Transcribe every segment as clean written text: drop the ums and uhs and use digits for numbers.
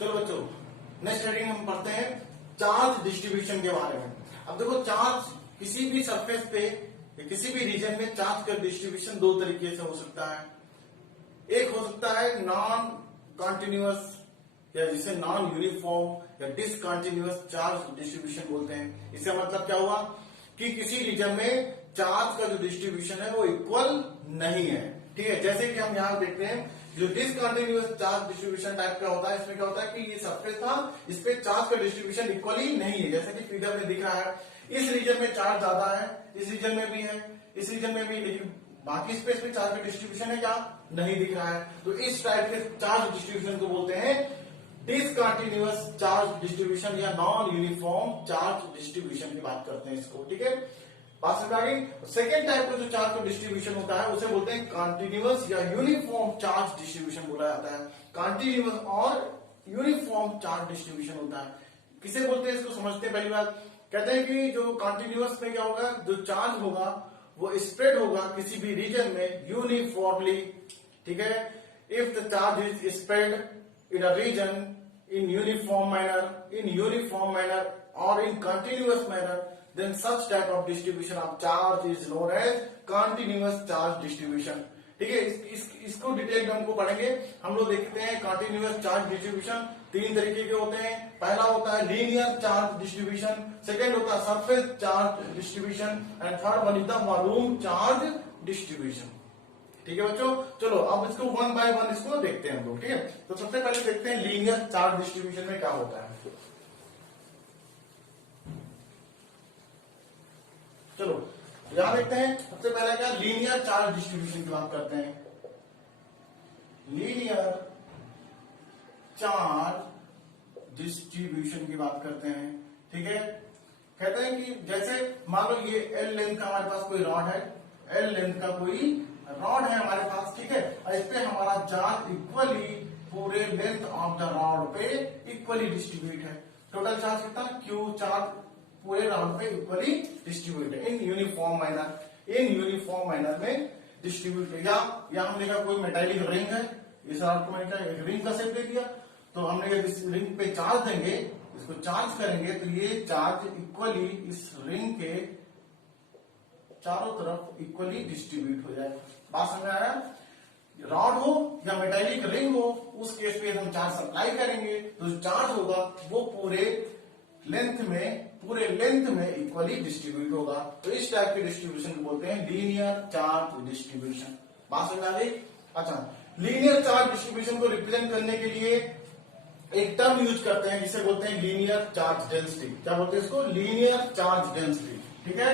चलो बच्चों, next heading हम पढ़ते हैं चार्ज डिस्ट्रीब्यूशन के बारे में। अब देखो, चार्ज किसी भी सरफेस पे या किसी भी रीजन में चार्ज का डिस्ट्रीब्यूशन दो तरीके से हो सकता है। एक हो सकता है नॉन कॉन्टिन्यूअस या जिसे नॉन यूनिफॉर्म या डिसकंटिन्यूअस चार्ज डिस्ट्रीब्यूशन बोलते हैं। इसका मतलब क्या हुआ कि किसी रीजन में चार्ज का जो डिस्ट्रीब्यूशन है वो इक्वल नहीं है। ठीक है, जैसे कि हम यहाँ देखते हैं जो डिसकंटिन्यूअस चार्ज डिस्ट्रीब्यूशन टाइप का होता है, इसमें क्या होता है कि ये सरफेस था, इस पे चार्ज का डिस्ट्रीब्यूशन इक्वली नहीं है, जैसे कि फिगर में दिख रहा है। इस रीजन में चार्ज ज्यादा है, इस रीजन में भी है, इस रीजन में भी, लेकिन बाकी स्पेस में चार्ज का डिस्ट्रीब्यूशन है क्या, नहीं दिख रहा है। तो इस टाइप के चार्ज डिस्ट्रीब्यूशन को बोलते हैं डिसकंटिन्यूअस चार्ज डिस्ट्रीब्यूशन या नॉन यूनिफॉर्म चार्ज डिस्ट्रीब्यूशन की बात करते हैं इसको। ठीक है, बात समझ आ गई। सेकेंड टाइप का जो चार्ज का डिस्ट्रीब्यूशन होता है उसे बोलते हैं कॉन्टिन्यूअस या यूनिफॉर्म चार्ज डिस्ट्रीब्यूशन बोला जाता है। कॉन्टिन्यूअस और यूनिफॉर्म चार्ज डिस्ट्रीब्यूशन होता है। किसे बोलते हैं इसको समझते हैं। पहली बात कहते हैं कि जो कॉन्टिन्यूअस में क्या होगा, जो चार्ज होगा वो स्प्रेड होगा किसी भी रीजन में यूनिफॉर्मली। ठीक है, if the charge is spread in a region in uniform manner or in continuous manner, then such type of distribution of charge is known as continuous charge distribution. ठीक है, इसको detail में हमको पढ़ेंगे। हम लोग देखते हैं कंटिन्यूअस चार्ज डिस्ट्रीब्यूशन तीन तरीके के होते हैं। पहला होता है लीनियर चार्ज डिस्ट्रीब्यूशन, सेकेंड होता है surface charge distribution and third one is the volume charge distribution. ठीक है बच्चों, चलो अब इसको वन बाय वन इसको देखते हैं हम लोग। ठीक है, तो सबसे पहले देखते हैं लीनियर चार्ज डिस्ट्रीब्यूशन में क्या होता है। चलो यहां देखते हैं, सबसे पहले क्या लीनियर चार्ज डिस्ट्रीब्यूशन की बात करते हैं। लीनियर चार्ज डिस्ट्रीब्यूशन की बात करते हैं। ठीक है, कहते हैं कि जैसे मान लो ये एल लेंथ का हमारे पास कोई रॉड है, एल लेंथ का कोई रॉड है हमारे पास। ठीक है, और इस पे हमारा चार्ज इक्वली पूरे लेंथ ऑफ द रॉड पे इक्वली डिस्ट्रीब्यूट है। टोटल चार्ज कितना, क्यू चार्ज पूरे रॉड पे इक्वली डिस्ट्रीब्यूट है इन यूनिफॉर्म मैनर में डिस्ट्रीब्यूट है। या हमने कहा कोई मेटालिक रिंग है, इस रॉड को मैंने एक रिंग का शेप दे दिया, तो हमने इस रिंग पे चार्ज देंगे, इसको चार्ज करेंगे तो ये चार्ज इक्वली इस रिंग के चारों तरफ इक्वली डिस्ट्रीब्यूट हो जाएगा। बात समझ में आया। रॉड हो या मेटालिक रिंग हो, उस केस पे हम चार्ज सप्लाई करेंगे तो जो चार्ज होगा वो पूरे लेंथ में इक्वली डिस्ट्रीब्यूट होगा। तो इस टाइप के डिस्ट्रीब्यूशन को बोलते हैं लीनियर चार्ज डिस्ट्रीब्यूशन। बात समझ आ गई। अच्छा, लीनियर चार्ज डिस्ट्रीब्यूशन को रिप्रेजेंट करने के लिए एक टर्म यूज करते हैं जिसे बोलते हैं लीनियर चार्ज डेंसिटी। क्या बोलते हैं इसको, लीनियर चार्ज डेंसिटी। ठीक है,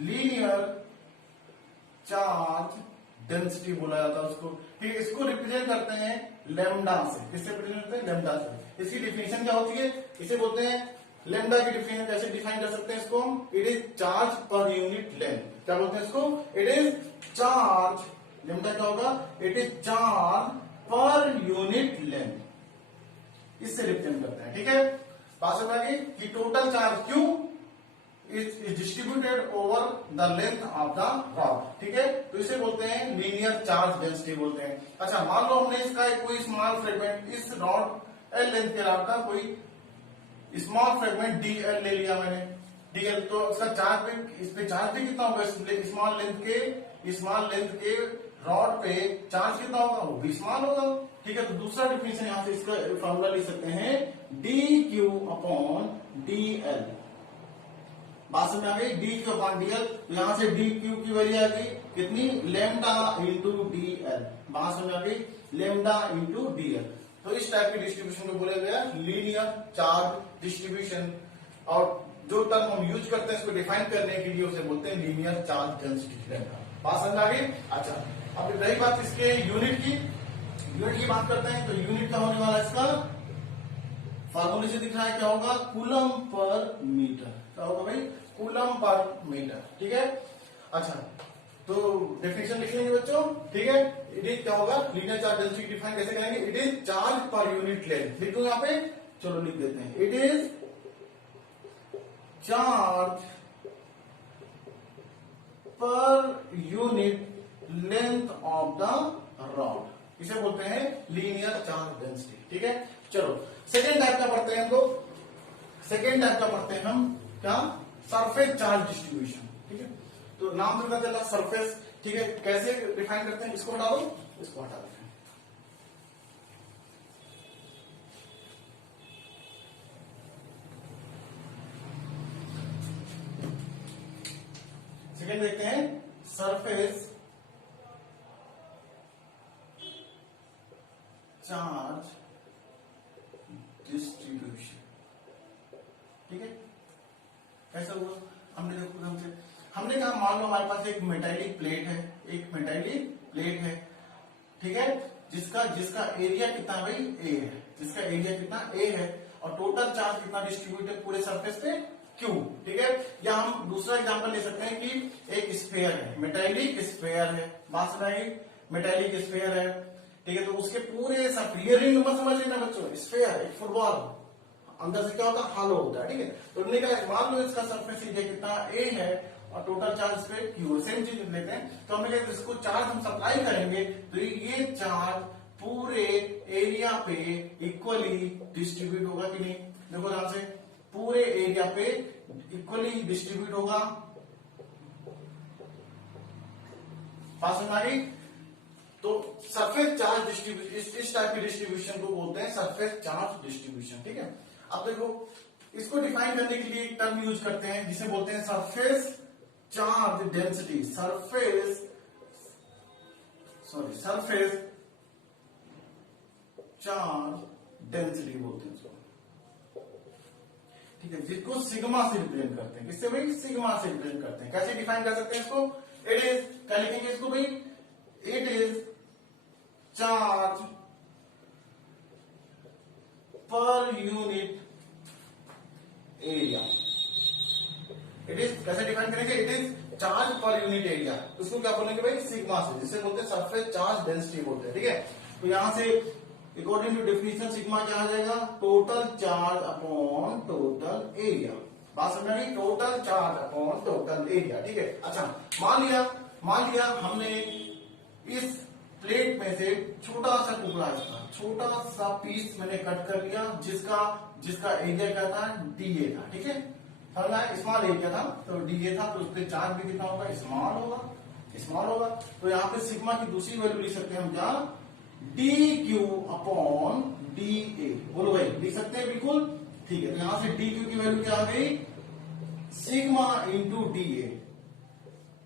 लीनियर चार्ज डेंसिटी बोला जाता है उसको। ठीक है, इसको रिप्रेजेंट करते हैं लेमडा से। किससे रिप्रेजेंट करते हैं, लेमडा से। इसकी डिफिनेशन क्या होती है, इसे बोलते हैं लेमडा की डिफिनेशन कैसे डिफाइन कर सकते हैं इसको हम, it is charge per unit length. क्या बोलते हैं इसको, इट इज चार्ज, लेमडा क्या होगा, it is charge per unit length. इससे रिप्रेजेंट करते हैं। ठीक है, बात समझ आ गई कि total charge Q is distributed over the length of the rod। ठीक है, तो इसे बोलते हैं लीनियर चार्ज डेंसिटी बोलते हैं। अच्छा, मान लो हमने इसका कोई स्मॉल फ्रेगमेंट, इस रॉड एल लेंथ के रॉड का कोई स्मॉल फ्रेगमेंट डी एल ले लिया मैंने, डी एल, तो इसका चार्ज पे, इस पे चार्ज भी कितना होगा, स्मॉल लेंथ के रॉड पे चार्ज कितना होगा, वो भी स्मॉल होगा। ठीक है, तो दूसरा डिफिनेशन यहां से इसका फॉर्मूला लिख सकते हैं D Q upon D L. बात समझ आ गई, D Q upon D L, तो यहां से डी क्यू की वैल्यू आ गई कितनी, लेमडा इंटू डी एल। बात समझ आ गई, लेमडा इंटू डी एल। तो इस टाइप के डिस्ट्रीब्यूशन को बोला गया लीनियर चार्ज डिस्ट्रीब्यूशन। और जो टर्म हम यूज करते हैं इसको डिफाइन करने के लिए उसे बोलते हैं लीनियर चार्ज डेंसिटी। बात समझ आ गई। अच्छा, अब रही बात इसके यूनिट की बात करते हैं। तो यूनिट का होने वाला इसका फॉर्मूले से दिख रहा है, क्या होगा, कूलम पर मीटर। क्या होगा भाई, कूलम पर मीटर। ठीक है, अच्छा तो डेफिनेशन लिख लेंगे बच्चों। ठीक है, इट इज क्या होगा, लीनियर चार्ज डेंसिटी डिफाइन कैसे करेंगे, it is charge per unit length. लिख दो यहाँ पे, चलो लिख देते हैं, it is charge per unit length of the rod. इसे बोलते हैं लीनियर चार्ज डेंसिटी। ठीक है, चलो सेकेंड टाइप का पढ़ते हैं हम लोग। सेकेंड टाइप का पढ़ते हैं हम क्या, सरफेस चार्ज डिस्ट्रीब्यूशन। ठीक है, तो नाम से पता चला सरफेस। ठीक है, कैसे डिफाइन करते हैं, इसको हटा दो, इसको हटा देते हैं। सेकेंड देखते हैं सरफेस चार्ज डिस्ट्रीब्यूशन। ठीक है, कैसा हुआ, हमने देखो हमने कहा मान लो हमारे पास एक मेटालिक प्लेट है, एक मेटालिक प्लेट है। ठीक है, जिसका जिसका एरिया कितना भाई ए है, जिसका एरिया कितना ए है, और टोटल चार्ज कितना डिस्ट्रीब्यूट है पूरे सरफेस पे क्यू। ठीक है, या हम दूसरा एग्जांपल ले सकते हैं कि एक स्फीयर है, मेटालिक स्फीयर है, बात सुनाई, मेटालिक स्फीयर है। ठीक है, तो उसके पूरे सर्फेस रिंग मत समझ लेना बच्चों, स्फीयर एक फुटबॉल, अंदर से क्या होता है, हालो होता है। ठीक है, तो हमने कहा मान लो इसका सरफेस एरिया कितना ए है और टोटल चार्ज पे क्यू, सेम चीज लेते हैं। तो हमने कहा इसको चार्ज हम सप्लाई करेंगे तो ये चार्ज पूरे एरिया पे इक्वली डिस्ट्रीब्यूट होगा कि नहीं। देखो ध्यान से, पूरे एरिया पे इक्वली डिस्ट्रीब्यूट होगा। बात समझ आ गई। तो सरफेस चार्ज डिस्ट्रीब्यूशन, इस टाइप की डिस्ट्रीब्यूशन को बोलते हैं सरफेस चार्ज डिस्ट्रीब्यूशन। ठीक है, अब देखो इसको डिफाइन करने के लिए एक टर्म यूज करते हैं जिसे बोलते हैं surface charge density. Surface charge density बोलते हैं इसको। ठीक है, जिसको सिग्मा से रिप्रेजेंट करते हैं। किससे भाई, सिग्मा से रिप्रेजेंट करते हैं। कैसे डिफाइन कर सकते हैं इसको, इट इज, क्या लिखेंगे इसको भाई, it is charge per unit area. It is, कैसे डिफाइन करेंगे, it is charge per unit area. उसको क्या बोलेंगे भाई, सिग्मा से, जिसे बोलते हैं सरफेस चार्ज डेंसिटी बोलते हैं। ठीक है, तो यहां से अकॉर्डिंग टू डेफिनेशन सिग्मा क्या आ जाएगा, total charge upon total area. बात समझ में आई, total charge upon total area. ठीक है, अच्छा मान लिया हमने इस प्लेट में से छोटा सा टुकड़ा, इसका छोटा सा पीस मैंने कट कर लिया, जिसका एरिया क्या था, डीए था। ठीक है, स्मॉल एरिया था, तो डीए था, तो उस पर चार्ज भी कितना होगा, स्मॉल होगा। तो यहाँ पे सिग्मा की दूसरी वैल्यू लिख सकते हैं हम क्या, D Q upon D A. बोलो भाई, लिख सकते हैं बिल्कुल। ठीक है, तो यहां से डी क्यू की वैल्यू क्या आ गई, सिग्मा इंटू डी ए।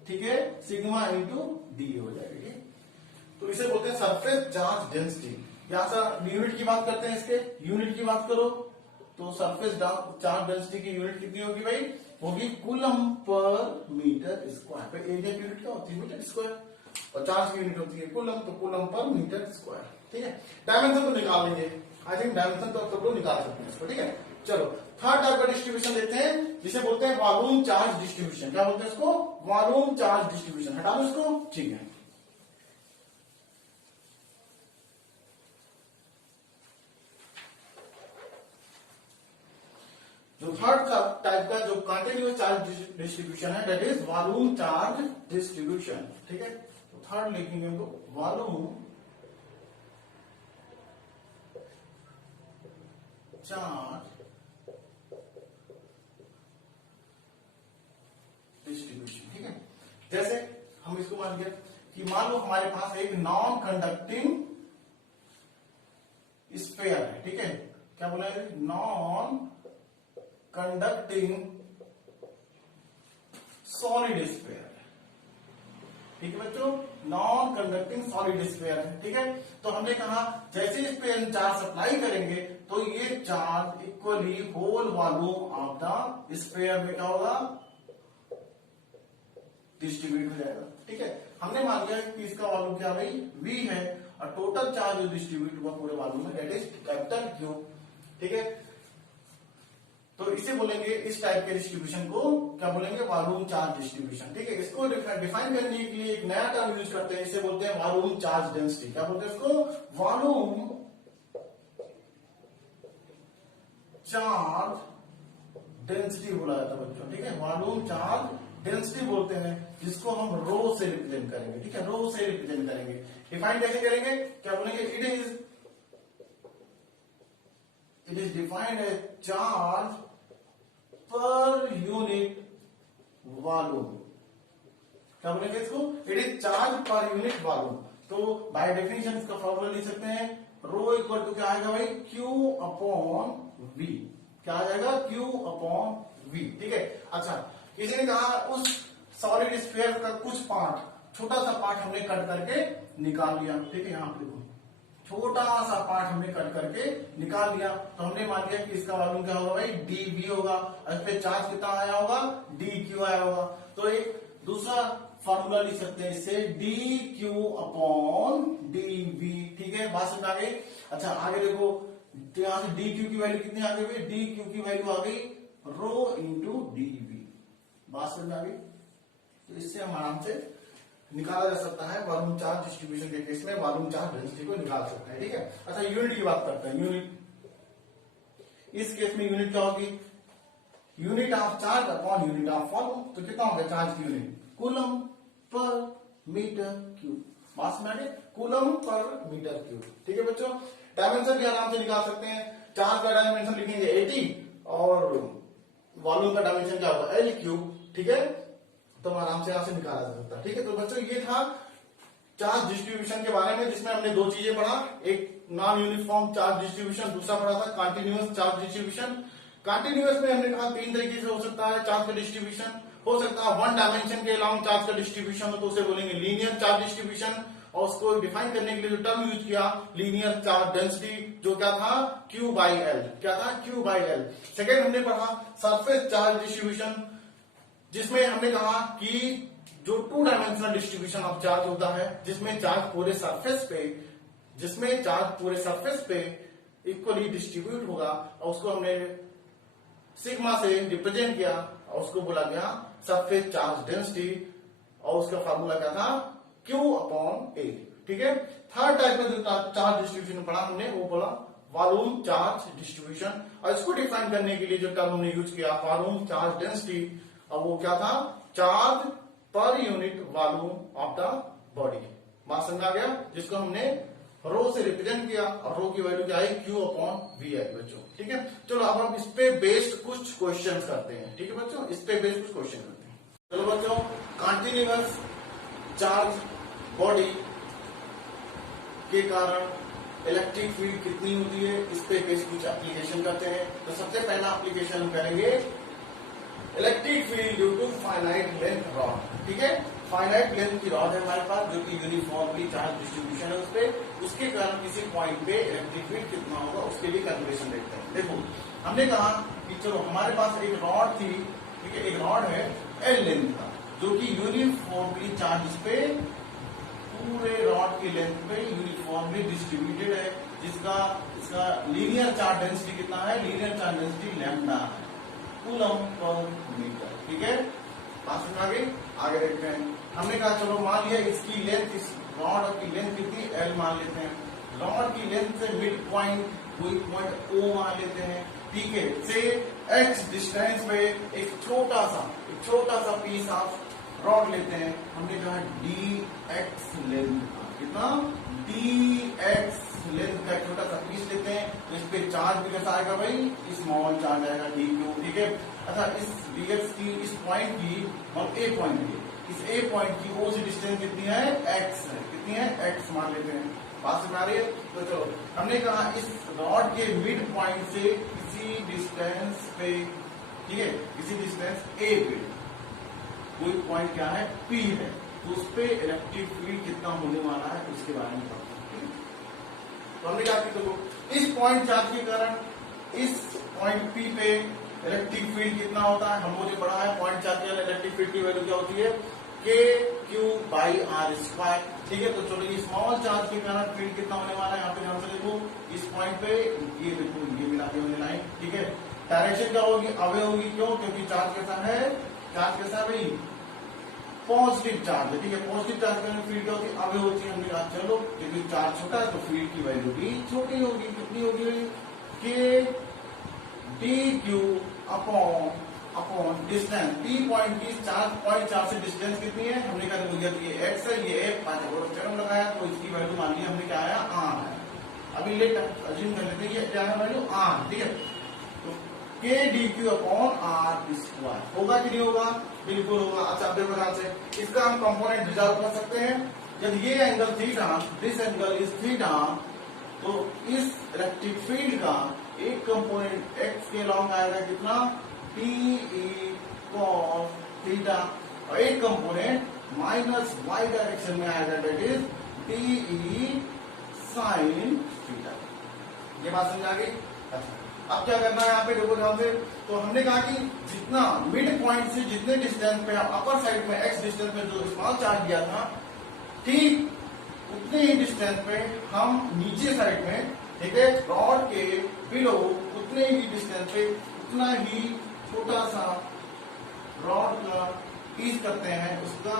ठीक है, सिग्मा इंटू डी ए हो जाएगी। तो इसे बोलते हैं सरफेस चार्ज डेंसिटी। यहां से यूनिट की बात करते हैं, इसके यूनिट की बात करो तो सरफेस चार्ज डेंसिटी की यूनिट कितनी होगी भाई, होगी कूलम पर मीटर स्क्वायर। पे एरिया की यूनिट क्या होती है, मीटर स्क्वायर, और चार्ज की यूनिट होती है कूलम, तो कूलम पर मीटर स्क्वायर। ठीक है, डायमेंशन तो निकाल लेंगे, आई थिंक डायमेंशन तो सब लोग निकाल सकते हैं इसको। ठीक है, चलो थर्ड टाइप का डिस्ट्रीब्यूशन लेते हैं जिसे बोलते हैं वॉल्यूम चार्ज डिस्ट्रीब्यूशन। क्या बोलते हैं इसको, वॉल्यूम चार्ज डिस्ट्रीब्यूशन। हटा दो इसको। ठीक है, जो थर्ड टाइप का जो कंटिन्यूअस चार्ज डिस्ट्रीब्यूशन है, that is volume charge distribution. ठीक है, तो थर्ड लिखेंगे हम लोग वॉल्यूम चार्ज डिस्ट्रीब्यूशन। ठीक है, जैसे हम इसको मान लिया कि मान लो हमारे पास एक नॉन कंडक्टिंग स्फीयर है। ठीक है, क्या बोला है, नॉन कंडक्टिंग सॉलिड स्फीयर। ठीक है बच्चों, नॉन कंडक्टिंग सॉलिड स्फीयर है। ठीक है, तो हमने कहा जैसे इस पे हम चार्ज सप्लाई करेंगे तो ये charge equally whole volume of the sphere में क्या होगा, डिस्ट्रीब्यूट हो जाएगा। ठीक है, हमने मान लिया कि इसका वॉल्यूम क्या भाई, V है, और टोटल चार्ज जो डिस्ट्रीब्यूट हुआ पूरे वॉल्यूम में, दैट इज कैपिटल Q। ठीक है, तो इसे बोलेंगे, इस टाइप के डिस्ट्रीब्यूशन को क्या बोलेंगे, वॉल्यूम चार्ज डिस्ट्रीब्यूशन। ठीक है, इसको डिफाइन करने के लिए एक नया टर्म यूज करते हैं, इसे बोलते हैं वॉल्यूम चार्ज डेंसिटी। क्या बोलते हैं इसको, वॉल्यूम चार्ज डेंसिटी बोला जाता है बच्चों। ठीक है, वॉल्यूम चार्ज डेंसिटी बोलते हैं, जिसको हम रो से रिप्रेजेंट करेंगे। ठीक है, रो से रिप्रेजेंट करेंगे। डिफाइन कैसे करेंगे, क्या बोलेंगे, it is defined as charge per unit volume. क्या बोलेंगे इसको, it is charge per unit volume. तो बाय डेफिनेशन इसका फॉर्मूला लिख सकते हैं, रो इक्वल टू क्या आएगा भाई, क्यू अपॉन वी। क्या आ जाएगा, क्यू अपॉन वी। ठीक है, अच्छा किसी ने कहा उस सॉलिड स्फीयर का कुछ पार्ट, छोटा सा पार्ट हमने कट करके निकाल लिया। ठीक है, यहाँ पे देखो छोटा सा पार्ट हमने कट करके निकाल लिया, तो हमने मान लिया कि इसका वॉल्यूम क्या होगा भाई, डी वी होगा। इस पे चार्ज कितना आया होगा, डी क्यू आया होगा। तो एक दूसरा फॉर्मूला लिख सकते हैं इससे, D Q upon D V. ठीक है, बात समझ आ गई। अच्छा आगे देखो, तो यहां से डी क्यू की वैल्यू कितनी आ गई, डी क्यू की वैल्यू आ गई रो इंटू डी वी। बात समझ आ गई। तो इससे हम आराम से निकाला जा सकता है वॉल्यूम चार्ज डिस्ट्रीब्यूशन के केस में वॉल्यूम चार्ज डेंसिटी को निकाल सकते हैं। ठीक है, अच्छा यूनिट की बात करते हैं। यूनिट, इस केस में यूनिट क्या होगी, unit of charge upon unit of volume. तो कितना हो गया चार्ज की unit, coulomb per metre cube. बात समझ आ गई, कूलम पर मीटर क्यूब। ठीक है बच्चों, डायमेंशन भी आराम से निकाल सकते हैं। चार्ज का डायमेंशन लिखेंगे 80 और वॉल्यूम का डायमेंशन क्या होगा, एल क्यूब। ठीक है, तो आराम से यहां से निकाला जा सकता है। ठीक है, तो बच्चों ये था चार्ज डिस्ट्रीब्यूशन के बारे में, जिसमें हमने दो चीजें पढ़ा, एक नॉन यूनिफॉर्म चार्ज डिस्ट्रीब्यूशन, दूसरा पढ़ा था कॉन्टिन्यूअस चार्ज डिस्ट्रीब्यूशन। कॉन्टिन्यूअस में हमने कहा तीन तरीके से हो सकता है चार्ज का डिस्ट्रीब्यूशन। हो सकता है वन डायमेंशन के अलावा चार्ज का डिस्ट्रीब्यूशन हो, तो उसे बोलेंगे लीनियर चार्ज डिस्ट्रीब्यूशन। और उसको डिफाइन करने के लिए जो टर्म यूज किया, लीनियर चार्ज डेंसिटी, जो क्या था, क्यू बाई एल। क्या था, क्यू बाई एल। सेकेंड हमने पढ़ा सरफेस चार्ज डिस्ट्रीब्यूशन, जिसमें हमने कहा कि जो two dimensional distribution of charge होता है, जिसमें चार्ज पूरे सरफेस पे इक्वली डिस्ट्रीब्यूट होगा, और उसको हमने सिग्मा से रिप्रेजेंट किया और उसको बोला गया सरफेस चार्ज डेंसिटी, और उसका फार्मूला क्या था, क्यू अपॉन ए। ठीक है, थर्ड टाइप में जो चार्ज डिस्ट्रीब्यूशन पढ़ा हमने, वो बोला वॉल्यूम चार्ज डिस्ट्रीब्यूशन। और इसको डिफाइन करने के लिए जो टर्म हमने यूज किया, वॉल्यूम चार्ज डेंसिटी, और वो क्या था, charge per unit volume of the body. बात समझ आ गया, जिसको हमने रो से रिप्रेजेंट किया, और रो की वैल्यू क्या आई, क्यू अपॉन वी आई बच्चों। ठीक है, चलो अब हम इस पे बेस्ड कुछ क्वेश्चन करते हैं। ठीक है बच्चों, इस पे बेस्ड कुछ क्वेश्चन करते हैं। चलो बच्चों, कॉन्टिन्यूअस चार्ज बॉडी के कारण इलेक्ट्रिक फील्ड कितनी होती है, इस पे बेस्ड कुछ एप्लीकेशन करते हैं। तो सबसे पहला एप्लीकेशन हम करेंगे electric field due to finite length rod. ठीक है, फाइनाइट लेंथ की रॉड है हमारे पास, जो कि यूनिफॉर्मली चार्ज डिस्ट्रीब्यूशन है उस पे, उसके कारण किसी पॉइंट पे इलेक्ट्रिक फील्ड कितना होगा, उसके लिए कैलकुलेशन देखते हैं। देखो हमने कहा कि चलो हमारे पास एक रॉड थी। ठीक है, एक रॉड है एल लेंथ का, जो कि यूनिफॉर्मली चार्ज पे, पूरे रॉड की लेंथ पे यूनिफॉर्मली डिस्ट्रीब्यूटेड है, जिसका इसका लीनियर चार्ज डेंसिटी कितना है, लीनियर चार्ज डेंसिटी लैम्डा है, कूलम पर मीटर। ठीक है, बात समझ आ गई। आगे देखते हैं, हमने कहा चलो मान लिया इसकी लेंथ, इस रॉड की लेंथ कितनी, एल मान लेते हैं। रॉड की लेंथ से मिड पॉइंट कोई पॉइंट ओ मान लेते हैं। ठीक है, से एक्स डिस्टेंस पे एक छोटा सा पीस ऑफ रॉड लेते हैं। हमने कहा डी एक्स लेंथ का, कितना, डी एक्स लेंथ का एक छोटा सा पीस लेते हैं। तो इस पे चार्ज भी कैसा आएगा भाई, स्मॉल चार्ज आएगा, डी क्यू। ठीक है, अच्छा इस डीएक्स की, इस पॉइंट की और ए पॉइंट की, इस ए पॉइंट की ओ से डिस्टेंस कितनी है, एक्स है। कितनी है, एक्स मान लेते हैं। बात समझ आ रही है। तो चलो हमने कहा इस रॉड के मिड पॉइंट से किसी डिस्टेंस पे, ठीक है, किसी डिस्टेंस ए पे कोई पॉइंट क्या है, पी है, तो उस पे इलेक्ट्रिक फील्ड कितना होने वाला है उसके बारे में पढ़ते हैं। तो हमने कहा कि देखो इस पॉइंट चार्ज के कारण इस पॉइंट पी पे इलेक्ट्रिक फील्ड कितना होता है, हमने पढ़ा है पॉइंट चार्ज के इलेक्ट्रिक फील्ड की वैल्यू क्या होती है, के क्यू बाई आर स्क्वायर। ठीक है, तो चलो ये स्मॉल चार्ज के कारण फील्ड कितना होने वाला है, यहाँ पे ध्यान से देखो, इस पॉइंट पे ये देखो, ये मिलाते हुए लाइन। ठीक है, डायरेक्शन क्या होगी, अवे होगी, क्यों, क्योंकि चार्ज कैसा है, चार्ज कैसा है भाई, पॉजिटिव चार्ज है। ठीक है, पॉजिटिव चार्ज के फील्ड क्या होती है, अवे होती है। हमने कहा चलो क्योंकि चार्ज छोटा है तो फील्ड की वैल्यू भी छोटी होगी। कितनी होगी, के D Q upon upon distance, P point की 4.4 से डिस्टेंस कितनी है, हमने क्या दिया कि ये x है, ये पाइथागोरस थ्योरम लगाया तो इसकी वैल्यू मान ली हमने क्या आया r है। अभी लेट अज्यूम कर लेते हैं ये क्या है वैल्यू r, ठीक है। तो k dq upon r square होगा कि नहीं होगा, बिल्कुल होगा। अच्छा अब देखो ध्यान से इसका हम कंपोनेंट रिजॉल्व कर सकते हैं। जब ये angle theta, this angle is theta, तो इस इलेक्ट्रिक फील्ड का एक कंपोनेंट x के लॉन्ग आएगा कितना, TE cos थीटा, और एक कंपोनेंट माइनस y डायरेक्शन में आएगा that is TE sin theta. ये बात समझ आ गई। अच्छा अब क्या करना है यहाँ पे देखो ध्यान से, तो हमने कहा कि जितना मिड पॉइंट से जितने डिस्टेंस पे अपर साइड में x डिस्टेंस पे जो स्मॉल चार्ज दिया था, ठीक उतने ही डिस्टेंस पे हम नीचे साइड में, ठीक है, रॉड के बिलो उतने ही डिस्टेंस पे उतना ही छोटा सा रॉड का पीस करते हैं, उसका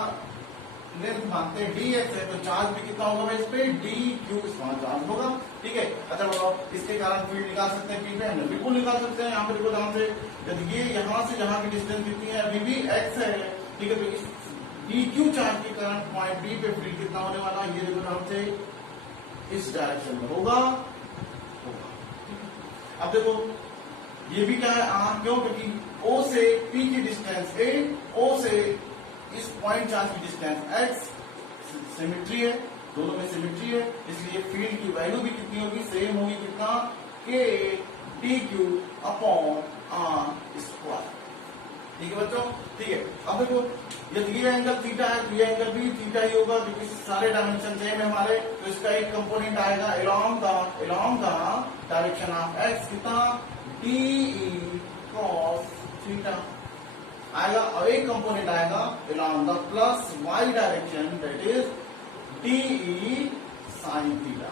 लेंथ मानते हैं dx है, तो चार्ज भी कितना होगा इस पे, dq स्मॉल चार्ज होगा, ठीक है। अच्छा बताओ इसके कारण फील्ड निकाल सकते हैं, फील्ड हमने बिल्कुल निकाल सकते हैं। यहाँ पे देखो ध्यान से, यदि ये यहाँ से यहाँ की डिस्टेंस कितनी है, अभी भी x है, ठीक है, तो इस dq चार्ज के कारण पॉइंट B पे फील्ड कितना होने वाला है, ये देखो ध्यान से इस डायरेक्शन में होगा। अब देखो ये भी क्या है r, क्यों, क्योंकि O से P की डिस्टेंस a, O से इस पॉइंट चार्ज की डिस्टेंस x, सिमेट्री है, दोनों में सिमेट्री है, इसलिए फील्ड की वैल्यू भी कितनी होगी, सेम होगी, कितना, k dq upon r square, ठीक है बच्चों, ठीक है। अब देखो यदि ये एंगल थीटा है तो ये एंगल भी थीटा ही होगा, क्योंकि सारे डायमेंशन सेम है हमारे, तो इसका एक कंपोनेंट आएगा along the direction of x, कितना, DE cos थीटा आएगा, और एक कंपोनेंट आएगा along the plus y direction that is DE sin theta.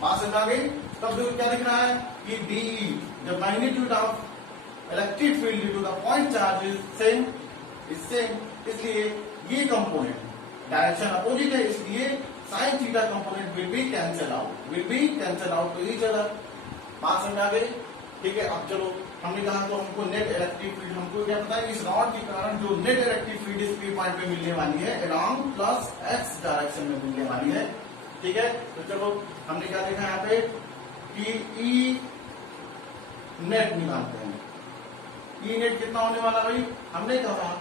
बात समझ आ गई। तब देखो क्या दिख रहा है कि DE the magnitude of electric field due to the point charge is same, इसलिए ये कंपोनेंट डायरेक्शन अपोजिट है, इसलिए sine theta component will be cancel out to each other. बात समझ आ गई, ठीक है। अब चलो हमने कहा तो हमको नेट इलेक्ट्रिक फील्ड, हमको क्या पता है इस रॉड के कारण जो नेट इलेक्ट्रिक फील्ड इस P पॉइंट पे मिलने वाली है अलोंग प्लस x डायरेक्शन में मिलने वाली है, ठीक है। तो चलो हमने क्या देखा यहाँ पे कि E नेट निकालते हैं। E नेट कितना होने वाला भाई, हमने कहा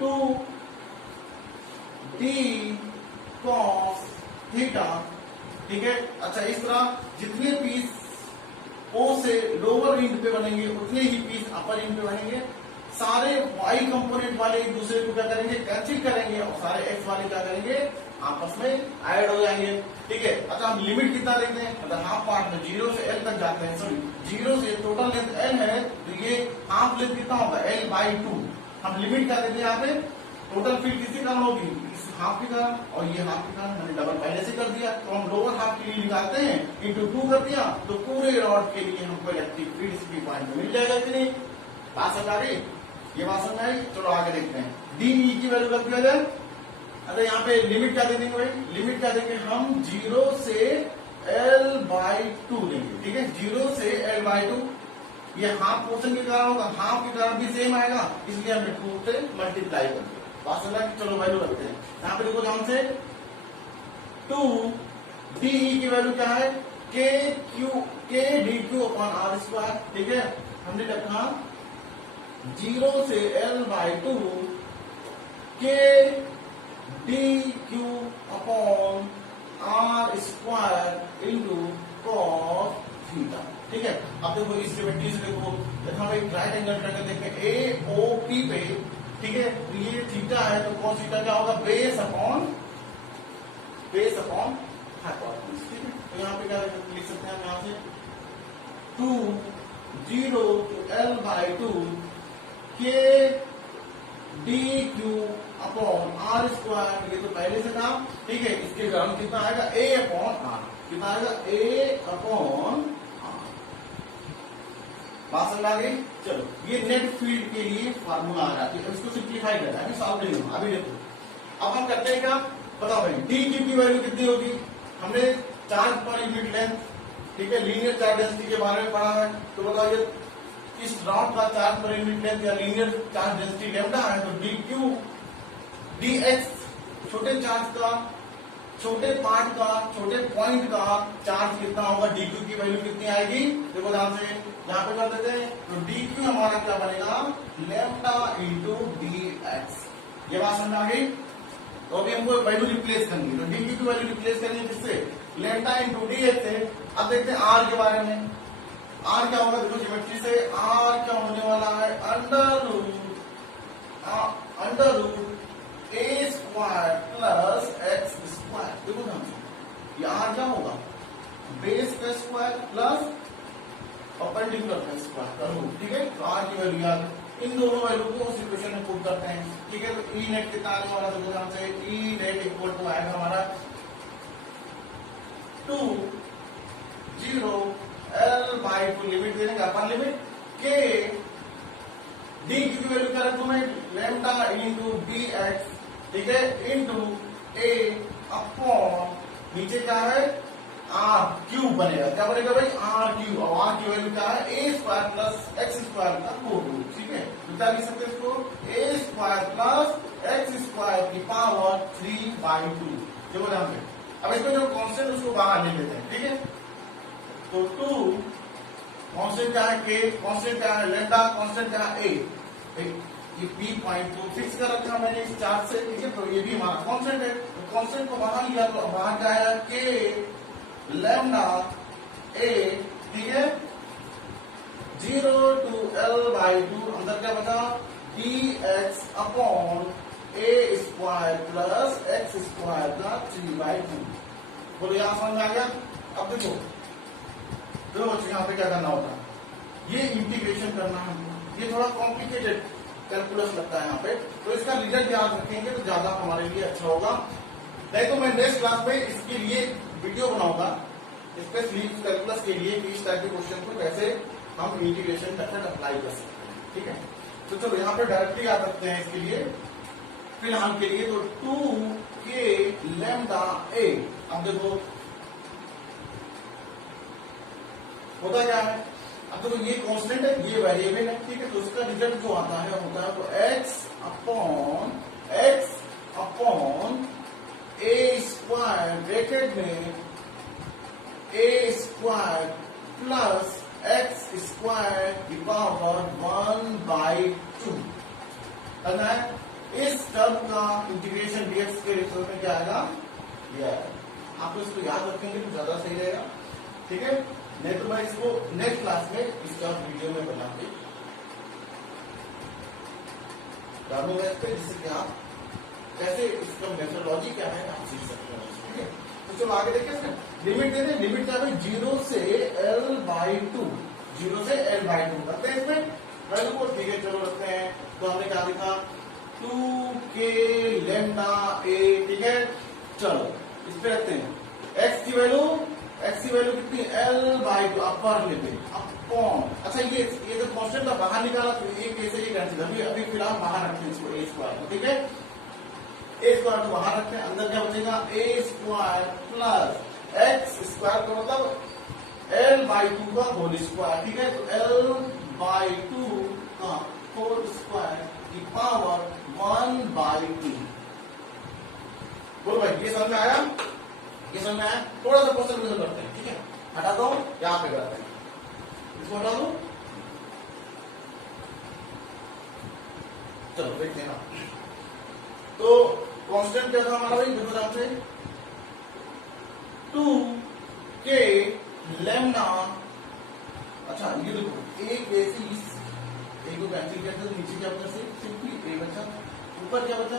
2D cos थीटा, ठीक है। अच्छा इस तरह जितने पीस O से लोअर रिंग पे बनेंगे उतने ही पीस अपर रिंग पे बनेंगे, सारे y कंपोनेंट वाले एक दूसरे को क्या करेंगे, कैंसिल करेंगे, और सारे x वाले क्या करेंगे, आपस में ऐड हो जाएंगे, ठीक है। अच्छा हम लिमिट कितना देखते हैं, मतलब हाफ पार्ट में 0 से L तक जाते हैं, सॉरी 0 से टोटल लेंथ L है, तो ये हाफ लेंथ कितना होगा, L/2। हम लिमिट क्या देते हैं यहाँ पे, टोटल फील्ड किसके कारण होगी, इस हाफ के कारण, और ये हाफ के कारण, मैंने डबल पहले से कर दिया, तो हम लोअर हाफ के लिए निकालते हैं, इंटू 2 कर दिया, तो पूरे रॉड के लिए हमको इलेक्ट्रिक फील्ड इस P पॉइंट में मिल जाएगा कि नहीं। बात समझ आ गई, ये बात समझ आई। चलो आगे देखते हैं DE की वैल्यू कर दिया जाए। अरे यहाँ पे लिमिट क्या दे देंगे भाई, लिमिट क्या देंगे हम, 0 से L/2 देंगे, ठीक है, 0 से L/2। ये हाफ पोर्शन के कारण होगा, हाफ के कारण भी सेम आएगा, इसलिए हमने 2 से मल्टीप्लाई कर दिया। बात समझा कि चलो वैल्यू रखते हैं यहाँ पे, देखो ध्यान से 2DE की वैल्यू क्या है, k dq upon r square, ठीक है। हमने रखा 0 से L/2 k dq upon r square into cos theta, ठीक है। अब देखो इस सिमेट्री से देखो, हम एक राइट एंगल ट्रायंगल देखते हैं AOP पे, ठीक है, तो ये थीटा है, तो cos थीटा क्या होगा, बेस अपॉन हाइपोटेन्यूज, ठीक है। तो यहाँ पे क्या लिख सकते हैं हम, यहाँ से 2 0 to L/2 k dq upon r square, ये तो पहले से था, ठीक है। इसके कारण कितना आएगा, A अपॉन r, कितना आएगा, A अपॉन r। बात समझ आ गई। चलो ये नेट फील्ड के लिए फार्मूला आ जाती है, इसको सिंप्लीफाई करना है, अभी सॉल्व नहीं होगा, अभी देखो। अब हम करते हैं क्या, बताओ भाई dq की वैल्यू कितनी होगी, हमने चार्ज पर यूनिट लेंथ, ठीक है, लीनियर चार्ज डेंसिटी के बारे में पढ़ा है, तो बताओ ये इस रॉड का चार्ज पर यूनिट लेंथ या लीनियर चार्ज डेंसिटी लैम्डा है, तो dq dx छोटे चार्ज का, छोटे पार्ट का, छोटे पॉइंट का चार्ज कितना होगा, dq की वैल्यू कितनी आएगी, देखो ध्यान से यहाँ पे कर देते हैं, तो dq हमारा क्या बनेगा, लैम्डा इंटू dx। ये बात समझ आ गई। तो अभी हमको वैल्यू रिप्लेस करनी है, तो dq की वैल्यू रिप्लेस करनी है किससे, लैम्डा इंटू dx से। अब देखते हैं r के बारे में, r क्या होगा, देखो ज्योमेट्री से r क्या होने वाला है, under root a square plus x square. देखो ध्यान से, ये r क्या होगा, बेस का स्क्वायर प्लस परपेंडिकुलर का स्क्वायर का रूट, ठीक है। तो r की वैल्यू याद, इन दोनों वैल्यू को उस इक्वेशन में पुट करते हैं, ठीक है। तो ई नेट कितना आने वाला, देखो ध्यान से, ई नेट इक्वल टू आएगा हमारा 2 0 L/2 लिमिट देने का, अपर लिमिट के डी की वैल्यू क्या रखूं मैं, लैम्डा इंटू डी एक्स, ठीक है, इंटू ए अपॉन नीचे क्या है, आर क्यूब बनेगा, क्या बनेगा भाई, आर क्यूब। और आर की वैल्यू क्या है, ए स्क्वायर प्लस एक्स स्क्वायर का होल रूट, ठीक है। तो क्या लिख सकते हैं इसको, ए स्क्वायर प्लस एक्स स्क्वायर की पावर 3/2। देखो ध्यान से, अब इसमें जो कॉन्स्टेंट उसको बाहर ले लेते हैं, ठीक है। तो 2 कॉन्स्टेंट क्या है, के कॉन्स्टेंट क्या है, लैम्डा कॉन्स्टेंट क्या है, ए, ये पी पॉइंट को फिक्स कर रखा मैंने इस चार्ट से, ठीक है। तो ये भी हमारा कॉन्स्टेंट है, तो कॉन्स्टेंट को बाहर लिया, तो बाहर क्या है, के लैम्डा ए, ठीक है, 0 to L/2, अंदर क्या बचा, dx upon a square plus x square का 3/2। बोलो यहां समझ में आ गया। अब देखो बच्चों, यहाँ पे क्या करना होता है, ये इंटीग्रेशन करना है, ये थोड़ा कॉम्प्लिकेटेड कैलकुलस लगता है यहाँ पे, तो इसका रिजल्ट याद रखेंगे तो ज्यादा हमारे लिए अच्छा होगा। नहीं तो मैं नेक्स्ट क्लास में इसके लिए वीडियो बनाऊंगा स्पेशली कैलकुलस के लिए, कि इस टाइप के क्वेश्चन को कैसे हम इंटीग्रेशन मेथड अप्लाई कर सकते हैं, ठीक है। तो चलो यहाँ पे डायरेक्टली याद रखते हैं इसके लिए, फिलहाल के लिए, तो 2k लैम्डा ए। अब देखो होता क्या है, अब देखो ये कांस्टेंट है, ये वेरिएबल है, ठीक है। तो उसका रिजल्ट जो आता है होता है तो x upon a square bracket में a square plus x square की पावर 1/2 करना है। इस टर्म का इंटीग्रेशन डीएक्स के रिजल्ट में क्या आएगा, ये आप तो इसको याद रखेंगे तो ज्यादा सही रहेगा, ठीक है। नहीं तो मैं इसको नेक्स्ट क्लास में इसका वीडियो में बना के डालूंगा इस पे, जिससे कि आप कैसे इसका मेथोडोलॉजी क्या है आप सीख सकते हैं, ठीक है। तो चलो आगे देखिए, इसमें लिमिट दे दें, लिमिट क्या है 0 से L/2, 0 से L/2 करते हैं इसमें वैल्यू को, ठीक है। चलो रखते हैं, तो हमने क्या लिखा, 2k लैम्डा ए, ठीक है। चलो इस पे रखते हैं, x की वैल्यू कितनी, L/2 अपर लिमिट अपॉन, अच्छा ये जो कांस्टेंट का बाहर निकाला तो ये कैसे ये कैंसिल, अभी फिलहाल बाहर रखते हैं इसको, ए स्क्वायर, ठीक है। ए स्क्वायर को बाहर रखते हैं, अंदर क्या बचेगा, ए स्क्वायर प्लस एक्स स्क्वायर का मतलब L/2 का होल स्क्वायर, ठीक है। तो L/2 का होल स्क्वायर की पावर 1/2। बोलो भाई ये समझ में आया, ये समझ में आया। थोड़ा सा क्वेश्चन करते हैं, ठीक है, हटा दो, यहाँ पे करते हैं, इसको हटा दो, चलो देखते हैं ना। तो कांस्टेंट क्या था हमारा भाई, देखो ध्यान से, 2k लैम्डा, अच्छा ये देखो एक ऐसी एक को कैंसिल करते तो नीचे क्या बचा, सिंपली ए बचा, ऊपर क्या बचा,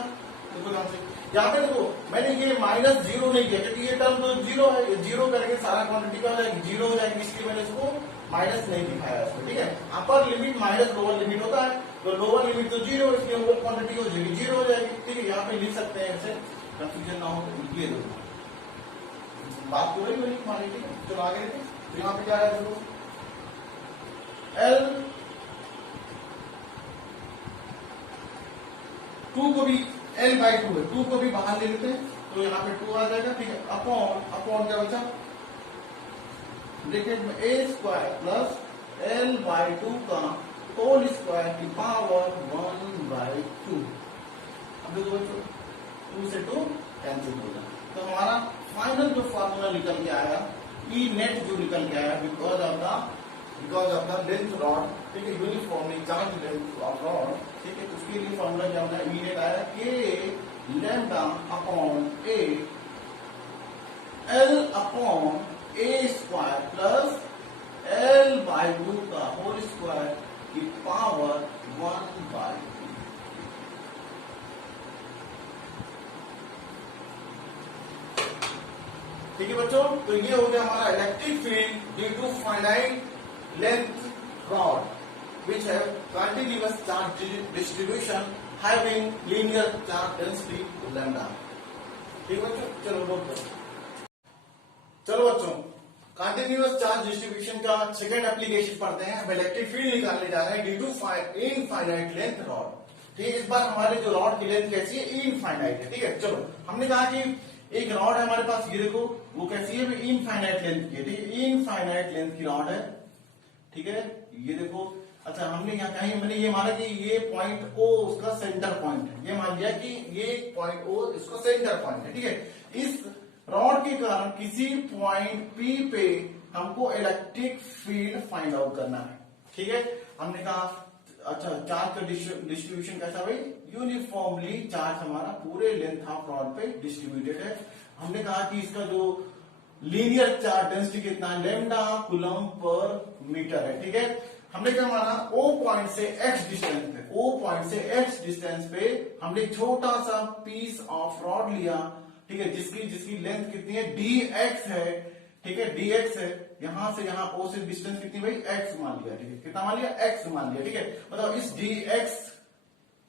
देखो ध्यान से, यहाँ पे देखो मैंने ये -0 नहीं किया क्योंकि ये टर्म तो 0 है, ये 0 करके सारा क्वांटिटी क्या हो जाएगी, 0 हो जाएगी, इसलिए मैंने इसको माइनस नहीं दिखाया इसको, ठीक है। Upper limit minus lower limit होता है, तो लोअर लिमिट तो 0, इसलिए ओवर क्वांटिटी हो जाएगी 0 हो जाएगी, ठीक है। यहाँ पे लिख सकते हैं ऐसे, कंफ्यूजन ना हो तो लिखिए दो, बात तो वही हमारी, ठीक है। चलो आगे देखिए, तो यहाँ पे क्या है, देखो L2 को भी L/2 है, 2 को भी बाहर ले लेते हैं, तो यहाँ पे 2 आ जाएगा, ठीक है। अपॉन क्या बचा, ब्रैकेट में ए स्क्वायर प्लस L/2 का होल स्क्वायर की पावर 1/2। अब देखो बच्चों 2 से 2 कैंसिल हो गया, तो हमारा फाइनल जो फॉर्मूला निकल के आया, ई नेट जो निकल के आया because of the length rod, ठीक है, uniformly charge length of rod, ठीक है, उसके लिए फॉर्मूला क्या होता है, ई नेट आया के lambda upon A L upon a square plus L/2 का होल स्क्वायर की पावर 1/2। ठीक है बच्चों, तो ये हो गया हमारा electric field due to finite length rod which have continuous charge distribution having linear charge density lambda. ठीक है बच्चों, चलो नोट करो। चलो बच्चों, कंटिन्यूअस चार्ज डिस्ट्रीब्यूशन का सेकंड एप्लीकेशन पढ़ते हैं। हम इलेक्ट्रिक फील्ड निकालने जा रहे हैं due to infinite length rod. ठीक है, इस बार हमारे जो रॉड की लेंथ कैसी है, इनफाइनाइट है। ठीक है, चलो हमने कहा कि एक रॉड है हमारे पास, ये देखो वो कैसी है, इनफाइनाइट लेंथ की है। ठीक है, इनफाइनाइट लेंथ की रॉड है। ठीक है, ये देखो, अच्छा हमने यहाँ कहीं मैंने ये माना कि ये पॉइंट ओ उसका सेंटर पॉइंट है, ये मान लिया कि ये पॉइंट ओ इसका सेंटर पॉइंट है। ठीक है, इस रॉड के कारण किसी पॉइंट पी पे हमको इलेक्ट्रिक फील्ड फाइंड आउट करना है। ठीक है, हमने कहा अच्छा चार्ज का डिस्ट्रीब्यूशन कैसा भाई, यूनिफॉर्मली चार्ज हमारा पूरे लेंथ ऑफ रॉड पे डिस्ट्रीब्यूटेड है। हमने कहा कि इसका जो लीनियर चार्ज डेंसिटी कितना है, लैम्डा कूलम पर मीटर है। ठीक है, हमने क्या माना, ओ पॉइंट से एक्स डिस्टेंस पे, ओ पॉइंट से एक्स डिस्टेंस पे हमने छोटा सा पीस ऑफ रॉड लिया। ठीक है, जिसकी लेंथ कितनी है, dx है। ठीक है, dx है, यहां से यहां ओ से डिस्टेंस कितनी भाई, x मान लिया। ठीक है, कितना मान लिया, x मान लिया। ठीक है, मतलब इस dx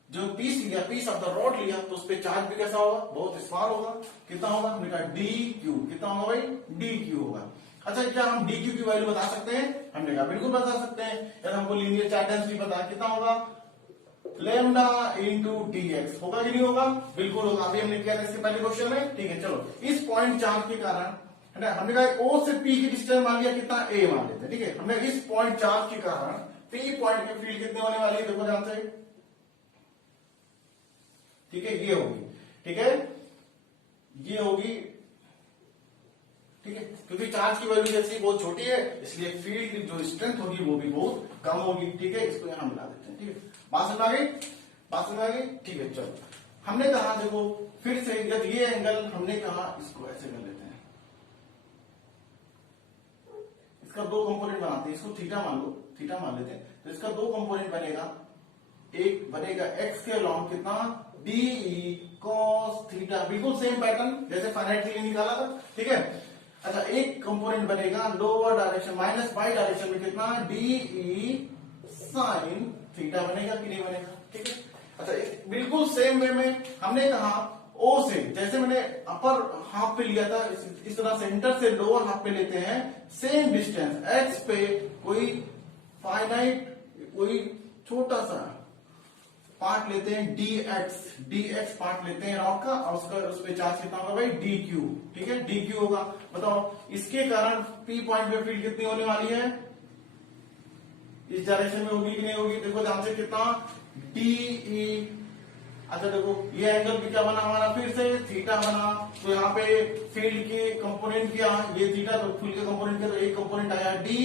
जो पीस लिया, पीस ऑफ द रॉड लिया, तो उस पर चार्ज भी कैसा होगा, बहुत स्मॉल होगा। कितना होगा, हमने कहा dq, कितना होगा भाई, dq होगा। अच्छा, क्या हम dq की वैल्यू बता सकते हैं, हमने कहा बिल्कुल बता सकते हैं। अगर हमको लीनियर चार्ज डेंसिटी पता है, कितना होगा, लैम्डा इंटू dx, होगा कि नहीं होगा, बिल्कुल होगा। अभी हमने किया था इसके पहले क्वेश्चन में। ठीक है, चलो इस पॉइंट चार्ज के कारण है ना, हमने कहा ओ से पी की डिस्टेंस मान लिया, कितना a मान लेते हैं। ठीक है, हमने इस पॉइंट चार्ज के कारण पी पॉइंट की फील्ड कितनी होने वाली है, देखो ध्यान से। ठीक है, ये होगी। ठीक है, ये होगी। ठीक है, क्योंकि चार्ज की वैल्यू जैसी बहुत छोटी है, इसलिए फील्ड की जो स्ट्रेंथ होगी वो भी बहुत कम होगी। ठीक है, इसको यहां मिला देते हैं। ठीक है, बात समझ आ गई, बात समझ आ गई। ठीक है, चलो हमने कहा देखो फिर से ये एंगल हमने कहा इसको ऐसे कर लेते हैं, इसका दो कंपोनेंट बनाते हैं, इसको थीटा मान लो, थीटा मान लेते हैं। तो इसका दो कंपोनेंट बनेगा, एक बनेगा एक्स के अलॉन्ग कितना, डी कॉस थीटा, बिल्कुल सेम पैटर्न जैसे फाइनाइट के लिए निकाला था। ठीक है, अच्छा एक कंपोनेंट बनेगा lower direction minus Y direction में कितना, डी साइन थीटा बनेगा कि नहीं बनेगा। ठीक है, अच्छा बिल्कुल सेम वे में हमने कहा ओ से, जैसे मैंने अपर हाफ पे लिया था, इस तरह सेंटर से लोअर हाफ पे लेते हैं, सेम डिस्टेंस एक्स पे कोई फाइनाइट कोई छोटा सा पार्ट लेते हैं, dx पार्ट लेते हैं रॉड का, और उसका उस पे चार्ज कितना होगा भाई, dq। ठीक है, dq होगा। बताओ इसके कारण p पॉइंट पे फील्ड कितनी होने वाली है, इस डायरेक्शन में होगी कि नहीं होगी, देखो ध्यान से, कितना de। अच्छा देखो ये एंगल भी क्या बना हमारा, फिर से थीटा बना। तो यहाँ पे फील्ड के कंपोनेंट किया, ये थीटा, तो फील्ड के कंपोनेंट किया, तो एक कंपोनेंट आया डी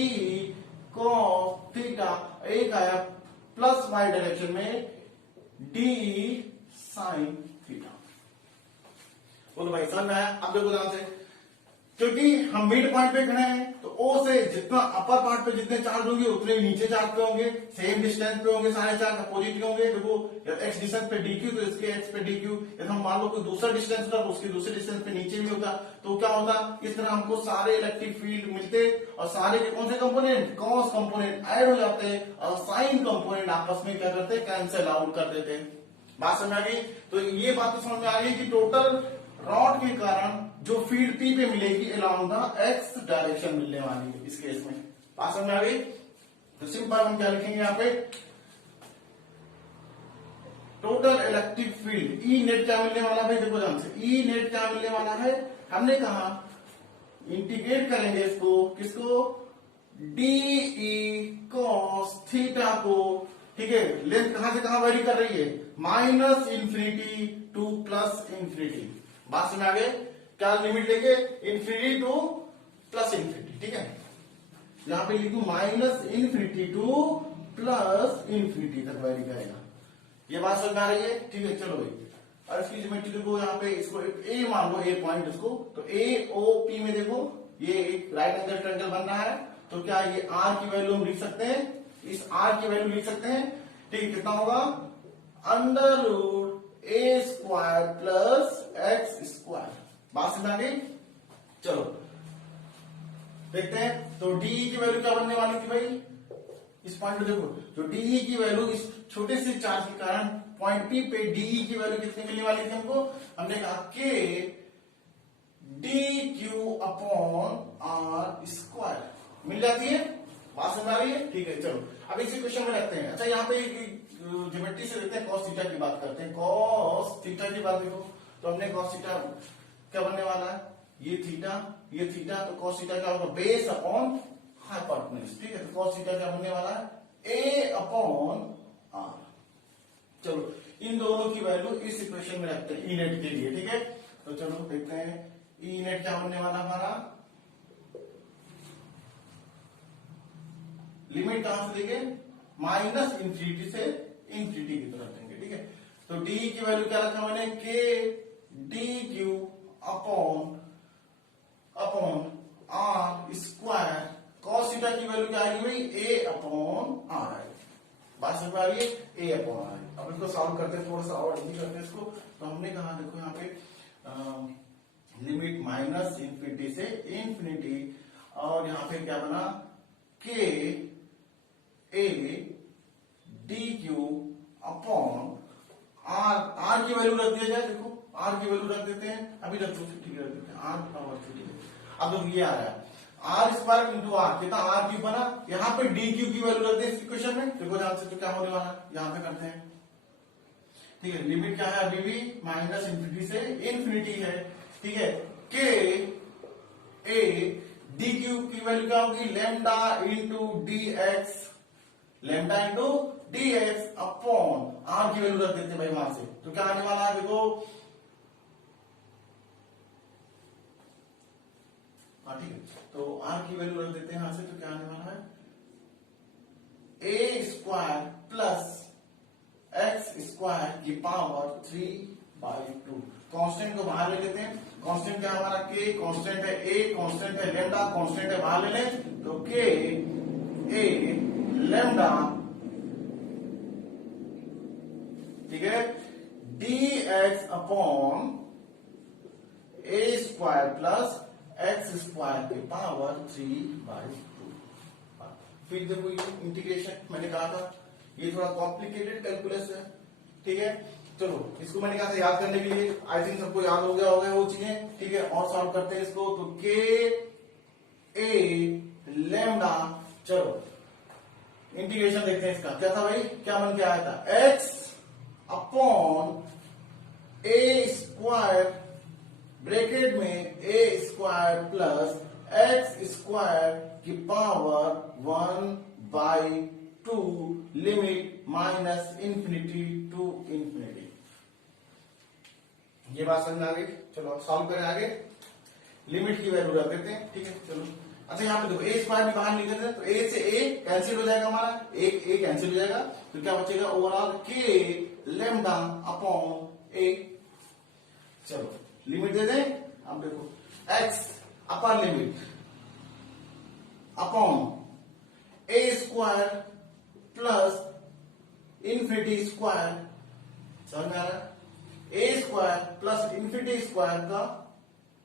कॉस थीटा, एक आया प्लस वाई डायरेक्शन में डी साइन थीटा। बोलो भाई समझ में आया। अब देखो ध्यान से, क्योंकि हम मिड पॉइंट पे खड़े हैं, तो ओ से जितना अपर पार्ट पे जितने चार्ज होंगे उतने नीचे चार्ज पे होंगे, सेम डिस्टेंस पे होंगे, सारे चार्ज अपोजिट होंगे। देखो एक्स डिस्टेंस पे डीक्यू, तो इसके एक्स पे डीक्यू। यदि हम मान लो कोई दूसरा डिस्टेंस था, तो उसके दूसरे डिस्टेंस पे नीचे भी होता, तो क्या होता, इस तरह हमको सारे इलेक्ट्रिक फील्ड मिलते, और सारे के कौन से कंपोनेंट, कॉस कंपोनेंट ऐड हो जाते, और साइन कंपोनेंट आपस में क्या करते, कैंसिल आउट कर देते। बात समझ आ गई। तो ये बात तो समझ में आ गई कि टोटल रॉड के कारण जो फील्ड पी पे मिलेगी अलोंग द एक्स डायरेक्शन मिलने वाली है इस केस में। बात समझ में आ गई। तो सिंपल हम क्या लिखेंगे यहाँ पे, total electric field E net क्या मिलने वाला है, देखो ध्यान से, ई नेट क्या मिलने वाला है, हमने कहा इंटीग्रेट करेंगे इसको, किसको, DE cos थीटा को, ठीक है, लेंथ कहां से कहां वेरी कर रही है, minus infinity two plus infinity. बात समझ आ गए, क्या लिमिट लेके, इंफिनिटी टू प्लस इंफिनिटी, ठीक है। यहां पे लिखू minus infinity two plus infinity तक वेरी करेगा। ये बात समझ में आ रही है, ठीक है। चलो भाई, और इसकी ज्योमेट्री देखो, यहाँ पे इसको ए मान लो, ए पॉइंट इसको, तो ए ओ पी में देखो ये एक राइट एंगल ट्रायंगल बन रहा है, तो क्या ये आर की वैल्यू हम लिख सकते हैं, इस आर की वैल्यू लिख सकते हैं, ठीक है। कितना होगा, अंडर रूट ए स्क्वायर प्लस एक्स स्क्वायर। बात समझ आ गई। चलो देखते हैं, तो डी की वैल्यू क्या बनने वाली थी भाई, इस पॉइंट पे देखो, जो डीई की वैल्यू इस छोटे से चार्ज के कारण पॉइंट पी पे डीई की वैल्यू कितनी मिलने वाली थी हमको, हमने कहा के D Q upon R square मिल जाती है। बात समझ आ रही है, ठीक है। चलो अब इसी क्वेश्चन में रखते हैं। अच्छा, यहाँ पे ज्योमेट्री से देखते हैं, कॉस थीटा की बात करते हैं। कॉस थीटा की बात देखो, तो हमने कॉस थीटा क्या बनने वाला है, ये थीटा, तो कॉस थीटा क्या होगा, बेस अपॉन हाइपोटेन्यूज, ठीक है। तो कॉस थीटा क्या बनने वाला है, ए अपॉन आर। चलो इन दोनों की वैल्यू इस इक्वेशन में रखते हैं ई नेट के लिए, ठीक है। तो चलो देखते हैं ई नेट क्या बनने वाला हमारा, लिमिट कहां से देंगे, माइनस इंफिनिटी से इंफिनिटी की तरफ देंगे, ठीक है। तो डी की वैल्यू क्या रखा मैंने, K D Q upon R square, cos theta की वैल्यू क्या आएगी भाई, ए अपॉन आर आएगी। बात समझ में आ रही है, ए अपॉन आर। अब इसको सॉल्व करते हैं, थोड़ा सा और इजी करते हैं इसको। तो हमने कहा देखो यहाँ पे लिमिट माइनस इंफिनिटी से इंफिनिटी, और यहाँ पे क्या बना, K A D Q upon are की वैल्यू रख दिया जाए, देखो आर की वैल्यू रख देते हैं, अभी रख दो, ठीक है, रख देते हैं, आर पावर छोटी है। अब देखो ये आ रहा है आर स्क्वायर इंटू आर, कितना आर क्यूब बना, यहाँ पे डी क्यू की वैल्यू रख दे इस इक्वेशन में, देखो ध्यान से, तो क्या होने वाला है, यहाँ पे करते हैं, ठीक है। लिमिट क्या है, अभी भी माइनस इंफिनिटी से इंफिनिटी है, ठीक है। के ए डी क्यू की वैल्यू क्या होगी, lambda into d x, lambda into d x upon are की वैल्यू रख देते हैं भाई वहां से, तो क्या आने वाला है, देखो ठीक है। तो आर की वैल्यू रख देते हैं यहां से, तो क्या आने वाला है, ए स्क्वायर प्लस एक्स स्क्वायर की पावर 3/2। कांस्टेंट को बाहर ले लेते हैं, कांस्टेंट क्या हमारा, के कांस्टेंट है, ए कांस्टेंट है, लेमडा कांस्टेंट है, बाहर ले लें, तो के ए लेमडा, ठीक है, D x upon a square plus x square की पावर 3/2। फिर देखो ये इंटीग्रेशन मैंने कहा था, ये थोड़ा कॉम्प्लिकेटेड कैलकुलस है, ठीक है। चलो इसको मैंने कहा था याद करने के लिए, आई थिंक सबको याद हो गया होगा वो चीजें, ठीक है। और सॉल्व करते हैं इसको, तो के ए लेमडा, चलो इंटीग्रेशन देखते हैं इसका, क्या था भाई, क्या बन के आया था, x upon a square bracket में a square plus x square की power 1/2 limit minus infinity to infinity. ये बात समझ में आ गई। चलो अब सॉल्व करें आगे, लिमिट की वैल्यू रख देते हैं, ठीक है। चलो अच्छा, यहाँ पे देखो ए स्क्वायर भी बाहर निकल जाए, तो ए से ए कैंसिल हो जाएगा हमारा, एक ए कैंसिल हो जाएगा, तो क्या बचेगा, ओवरऑल के लेमडा अपॉन ए। चलो लिमिट दे दें, अब देखो x upper limit upon a square plus infinity square, समझ में आ रहा है, ए स्क्वायर प्लस इंफिनिटी स्क्वायर का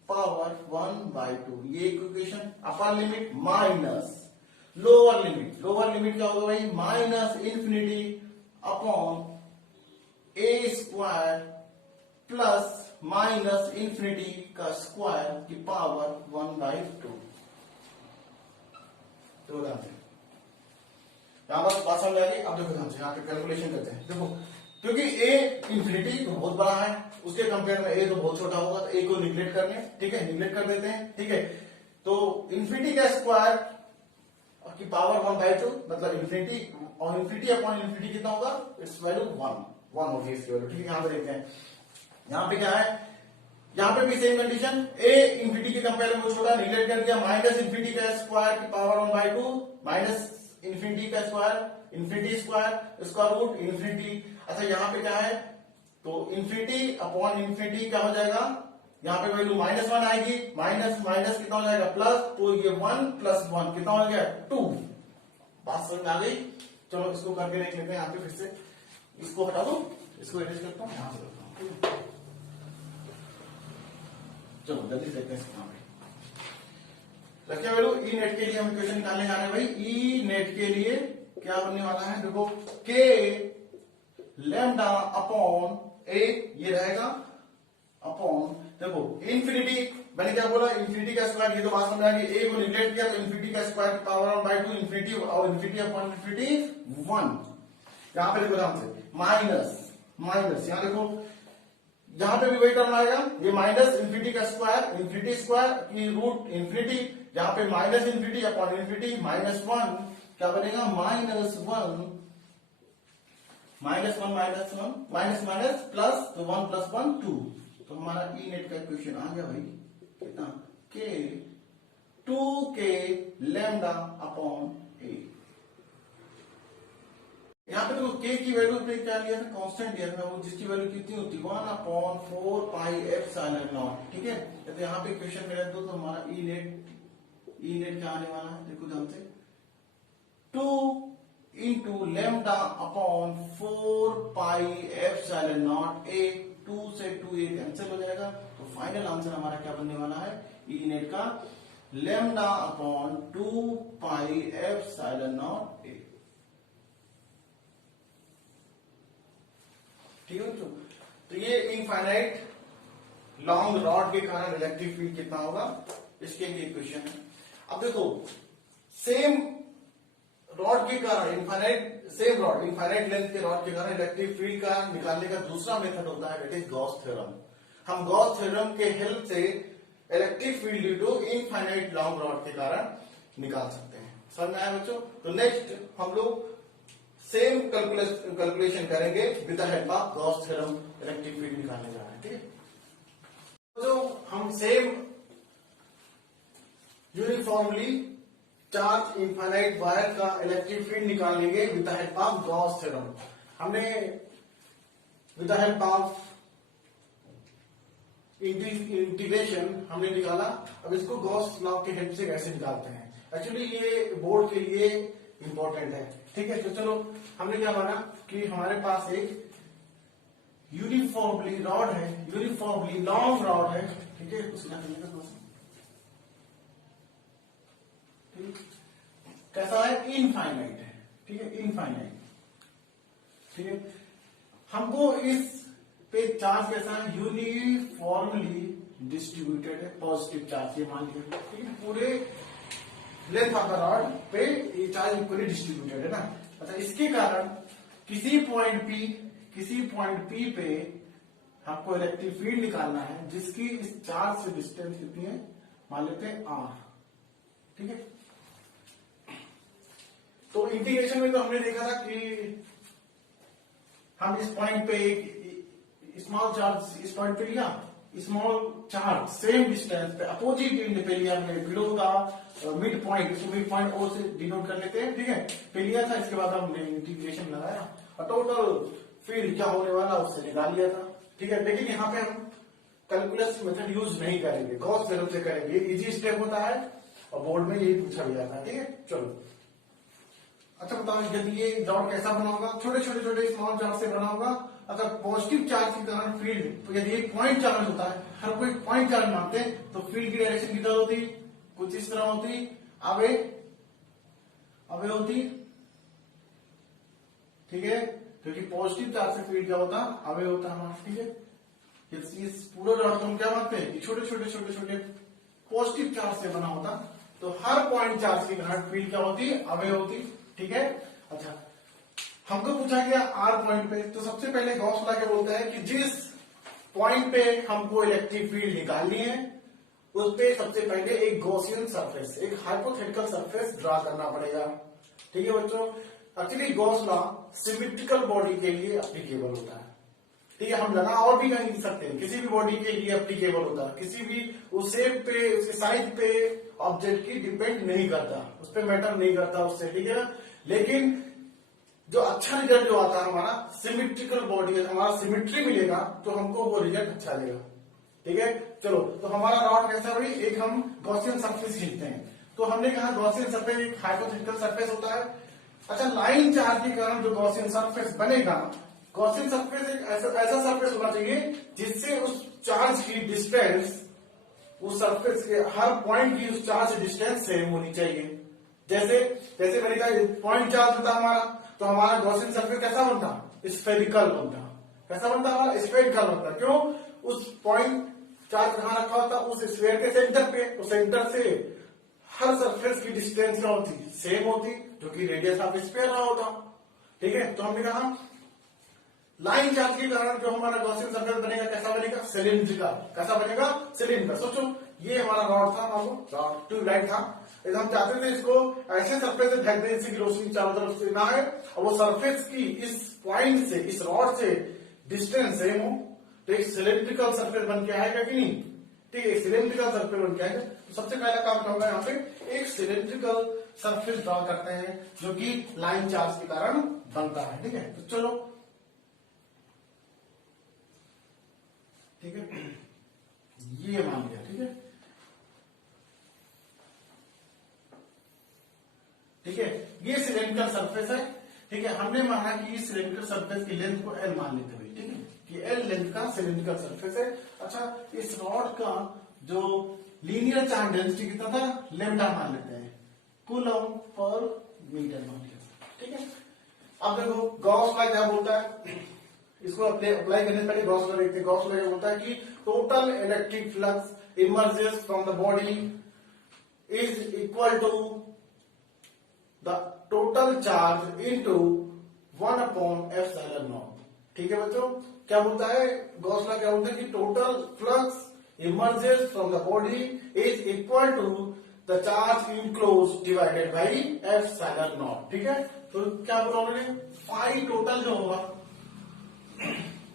पावर 1/2, ये equation. Upper limit minus lower limit, lower limit क्या होगा भाई, minus infinity upon a square plus minus infinity का स्क्वायर की पावर 1/2। तो यहां पर बात समझ आ गई। अब देखो ध्यान से, यहाँ पे कैलकुलेशन करते हैं। देखो क्योंकि ए इंफिनिटी तो बहुत बड़ा है, उसके कंपेयर में ए तो बहुत छोटा होगा, तो ए को निग्लेक्ट करने, ठीक है, निग्लेक्ट कर देते हैं, ठीक है। तो इंफिनिटी का स्क्वायर की पावर 1/2 मतलब इंफिनिटी, और इंफिनिटी अपॉन इंफिनिटी कितना होगा, इट्स वैल्यू 1 होगी इसकी वैल्यू। ठीक है, यहाँ पे देखते हैं, यहाँ पे क्या है, यहाँ पे भी सेम कंडीशन, ए इंफिनिटी के कंपेयर में छोटा, रिलेट कर दिया, माइनस इंफिनिटी का स्क्वायर की पावर 1/2 माइनस इंफिनिटी का square, infinity square square root infinity. अच्छा यहाँ पे क्या है, तो इंफिनिटी अपॉन इंफिनिटी क्या हो जाएगा, यहाँ पे वैल्यू -1 आएगी, माइनस माइनस कितना हो जाएगा प्लस, तो ये 1 + 1 कितना हो गया 2। बात समझ आ गई। चलो इसको करके देख लेते हैं, यहाँ पे फिर से इसको हटा दो, इसको एडिट करता हूँ, यहाँ से करता हूँ। चलो जल्दी से देखते हैं इसको। रखिए वैल्यू ई नेट के लिए हम इक्वेशन निकालने जा रहे हैं भाई। ई नेट के लिए क्या बनने वाला है, देखो के लैम्डा अपॉन ए, ये रहेगा अपॉन, देखो इंफिनिटी मैंने क्या बोला, इंफिनिटी का स्क्वायर, ये तो बात समझ आ गई। ए को निगलेक्ट किया तो इंफिनिटी का स्क्वायर की पावर 1/2 इंफिनिटी, और इंफिनिटी अपॉन इंफिनिटी 1। यहां पे देखो ध्यान से, माइनस माइनस, यहां देखो यहां पे भी वही टर्म आएगा, ये माइनस इंफिनिटी का स्क्वायर, इंफिनिटी स्क्वायर की रूट इंफिनिटी, जहां पे माइनस इंफिनिटी अपॉन इंफिनिटी -1 क्या बनेगा, -1 माइनस माइनस प्लस, तो 1 + 1 2। तो हमारा ई नेट का इक्वेशन आ गया भाई कितना, के 2k लैम्डा अपॉन ए। यहाँ पे देखो के की वैल्यू पे क्या लिया था, कांस्टेंट लिया था, वो जिसकी वैल्यू कितनी होती है 1/4πε0। ठीक है, तो यहाँ पे इक्वेशन में रख दो, तो हमारा ई नेट क्या आने वाला है, देखो ध्यान से, 2 × लैम्डा अपॉन 4πε0 ए, 2 से 2 ए कैंसिल हो जाएगा, तो फाइनल आंसर हमारा क्या बनने वाला है, ई नेट का लैम्डा अपॉन 2πε0 ए। ठीक है बच्चों, तो ये इनफाइनाइट लॉन्ग रॉड के कारण इलेक्ट्रिक फील्ड कितना होगा, इसके लिए इक्वेशन है। अब देखो सेम रॉड के कारण इनफाइनाइट लेंथ के रॉड के कारण इलेक्ट्रिक फील्ड का निकालने का दूसरा मेथड होता है, दैट इज गॉस थ्योरम। हम गॉस थ्योरम के हेल्प से electric field due to infinite long rod के कारण निकाल सकते हैं। समझ में आया बच्चों? तो नेक्स्ट हम लोग सेम कैलकुलेशन करेंगे with the help of Gauss theorem, electric field निकालने जा रहे हैं। ठीक है, तो हम same uniformly charge infinite wire का इलेक्ट्रिक फील्ड निकालेंगे with the help of Gauss theorem. हमने with the help of integration हमने निकाला, अब इसको गॉस लॉ के हेल्प से कैसे निकालते हैं, एक्चुअली ये बोर्ड के लिए इंपॉर्टेंट है। ठीक है, तो चलो हमने क्या माना कि हमारे पास एक यूनिफॉर्मली रॉड है, यूनिफॉर्मली लॉन्ग रॉड है। ठीक है, कुछ ना करिएगा थोड़ा सा, कैसा है, इनफाइनाइट है। ठीक है, इनफाइनाइट। ठीक है, हमको इस पे चार्ज कैसा है, यूनिफॉर्मली डिस्ट्रीब्यूटेड है, पॉजिटिव चार्ज ये मान लिया। ठीक है, पूरे लेंथ ऑफ द रॉड पे ये चार्ज इक्वली डिस्ट्रीब्यूटेड है ना। अच्छा, इसके कारण किसी पॉइंट पी पे आपको इलेक्ट्रिक फील्ड निकालना है जिसकी इस चार्ज से डिस्टेंस कितनी है, मान लेते हैं r। ठीक है, तो इंटीग्रेशन में तो हमने देखा था कि हम इस पॉइंट पे एक स्मॉल चार्ज इस पॉइंट पे लिया, स्मॉल चार्ज सेम डिस्टेंस पे अपोजिट एंड पे लिया हमने, बिलो द मिड पॉइंट, इसको मिड पॉइंट ओ से डिनोट कर लेते हैं। ठीक है, पे लिया था, इसके बाद हमने इंटीग्रेशन लगाया और टोटल फील्ड क्या होने वाला उससे निकाल लिया था। ठीक है, लेकिन यहाँ पे हम कैलकुलस मेथड यूज नहीं करेंगे, गॉस थ्योरम से करेंगे, इजी स्टेप होता है और बोर्ड में यही पूछा भी जाता है। ठीक है, चलो अच्छा बताओ, यदि ये रॉड कैसा बना होगा, छोटे स्मॉल चार्ज से बना होगा। अगर पॉजिटिव चार्ज के कारण फील्ड, यदि एक पॉइंट चार्ज होता है, हर कोई पॉइंट चार्ज मानते हैं, तो फील्ड की डायरेक्शन किधर होती, कुछ इस तरह होती, अवे होती। ठीक है, क्योंकि पॉजिटिव चार्ज से फील्ड क्या होता, अवे होता है हमारा। ठीक है, इस पूरे रॉड को हम क्या मानते हैं, छोटे पॉजिटिव चार्ज से बना होता, तो हर पॉइंट चार्ज के कारण फील्ड क्या होती, अवे होती। ठीक है, अच्छा हमको पूछा गया आर पॉइंट पे, तो सबसे पहले गॉस लॉ क्या बोलता है कि जिस पॉइंट पे हमको इलेक्ट्रिक फील्ड निकालनी है उस पे सबसे पहले एक गॉसियन सरफेस, एक हाइपोथेटिकल सरफेस ड्रा करना पड़ेगा। ठीक है बच्चों, actually Gauss law symmetrical body के लिए एप्लीकेबल होता है। ठीक है, हम लगा और भी कहीं लिख सकते हैं, किसी भी बॉडी के लिए एप्लीकेबल होता है, किसी भी उस शेप पे, उसके साइज पे ऑब्जेक्ट की डिपेंड नहीं करता, उस पर मैटर नहीं करता उससे। ठीक है ना, लेकिन जो अच्छा रिजल्ट जो आता है हमारा सिमेट्रिकल बॉडी, हमारा सिमेट्री मिलेगा तो हमको वो रिजल्ट अच्छा देगा। ठीक है, चलो तो हमारा रॉड कैसा हुई, एक हम गॉसियन सरफेस खींचते हैं। तो हमने कहा गॉसियन सरफेस एक हाइपोथेटिकल सरफेस होता है। अच्छा, लाइन चार्ज के कारण जो गॉसियन सरफेस बनेगा, गॉसियन सरफेस एक ऐसा सरफेस होना चाहिए जिससे उस चार्ज की डिस्टेंस, उस सरफेस के हर पॉइंट की उस चार्ज डिस्टेंस सेम होनी चाहिए। जैसे जैसे मैंने कहा पॉइंट चार्ज होता हमारा, तो हमारा गॉसियन सरफेस कैसा बनता, स्फेरिकल बनता। कैसा बनता हमारा, स्फेरिकल बनता। क्यों, उस पॉइंट चार्ज कहां रखा होता, उस स्फेयर के सेंटर पे, तो सेंटर से हर सरफेस की डिस्टेंस क्या होती, सेम होती, जो कि रेडियस ऑफ स्फेयर रहा होता। ठीक है, तो हमने कहा लाइन चार्ज के कारण जो हमारा गॉसियन सरफेस बनेगा कैसा बनेगा, सिलिंड्रिकल। कैसा बनेगा, सिलिंड्रिकल। सोचो ये हमारा रॉड था, मान लो रॉड ट्यूबलाइट था, हम चाहते थे इसको ऐसे सरफेस से ढक दें जिसकी रोशनी चारों तरफ से ना है, और वो सरफेस की इस पॉइंट से, इस रॉड से डिस्टेंस सेम हो, तो एक सिलिंड्रिकल सरफेस बन के आएगा कि नहीं। ठीक है, सिलिंड्रिकल सरफेस बन के आएगा। तो सबसे पहला काम क्या होगा, यहाँ पे एक सिलिंड्रिकल सरफेस ड्रॉ करते हैं जो कि लाइन चार्ज के कारण बनता है। ठीक है, तो चलो, ठीक है, ये मान लिया। ठीक है, ठीक है, ये सिलेंड्रिकल सरफेस है। ठीक है, हमने माना कि इस सिलेंड्रिकल सरफेस की लेंथ को एल मान लेते हुए, ठीक है, कि एल लेंथ का सिलेंड्रिकल सरफेस है। अच्छा, इस रॉड का जो लीनियर चार्ज डेंसिटी कितना था, लेमडा मान लेते हैं, कूलम पर मीटर मान लिया। ठीक है, अब देखो गॉस लॉ क्या बोलता है, इसको अप्लाई करने से पहले गॉस लॉ देखते हैं। गॉस लॉ बोलता है कि total electric flux emerges from the body is equal to the total charge into 1/एप्सिलॉन नॉट। ठीक है बच्चों, क्या बोलता है गॉस लॉ, क्या बोलता है कि total flux emerges from the body is equal to the charge enclose divided by epsilon naught. ठीक है, तो क्या बोला है, फाई टोटल जो होगा,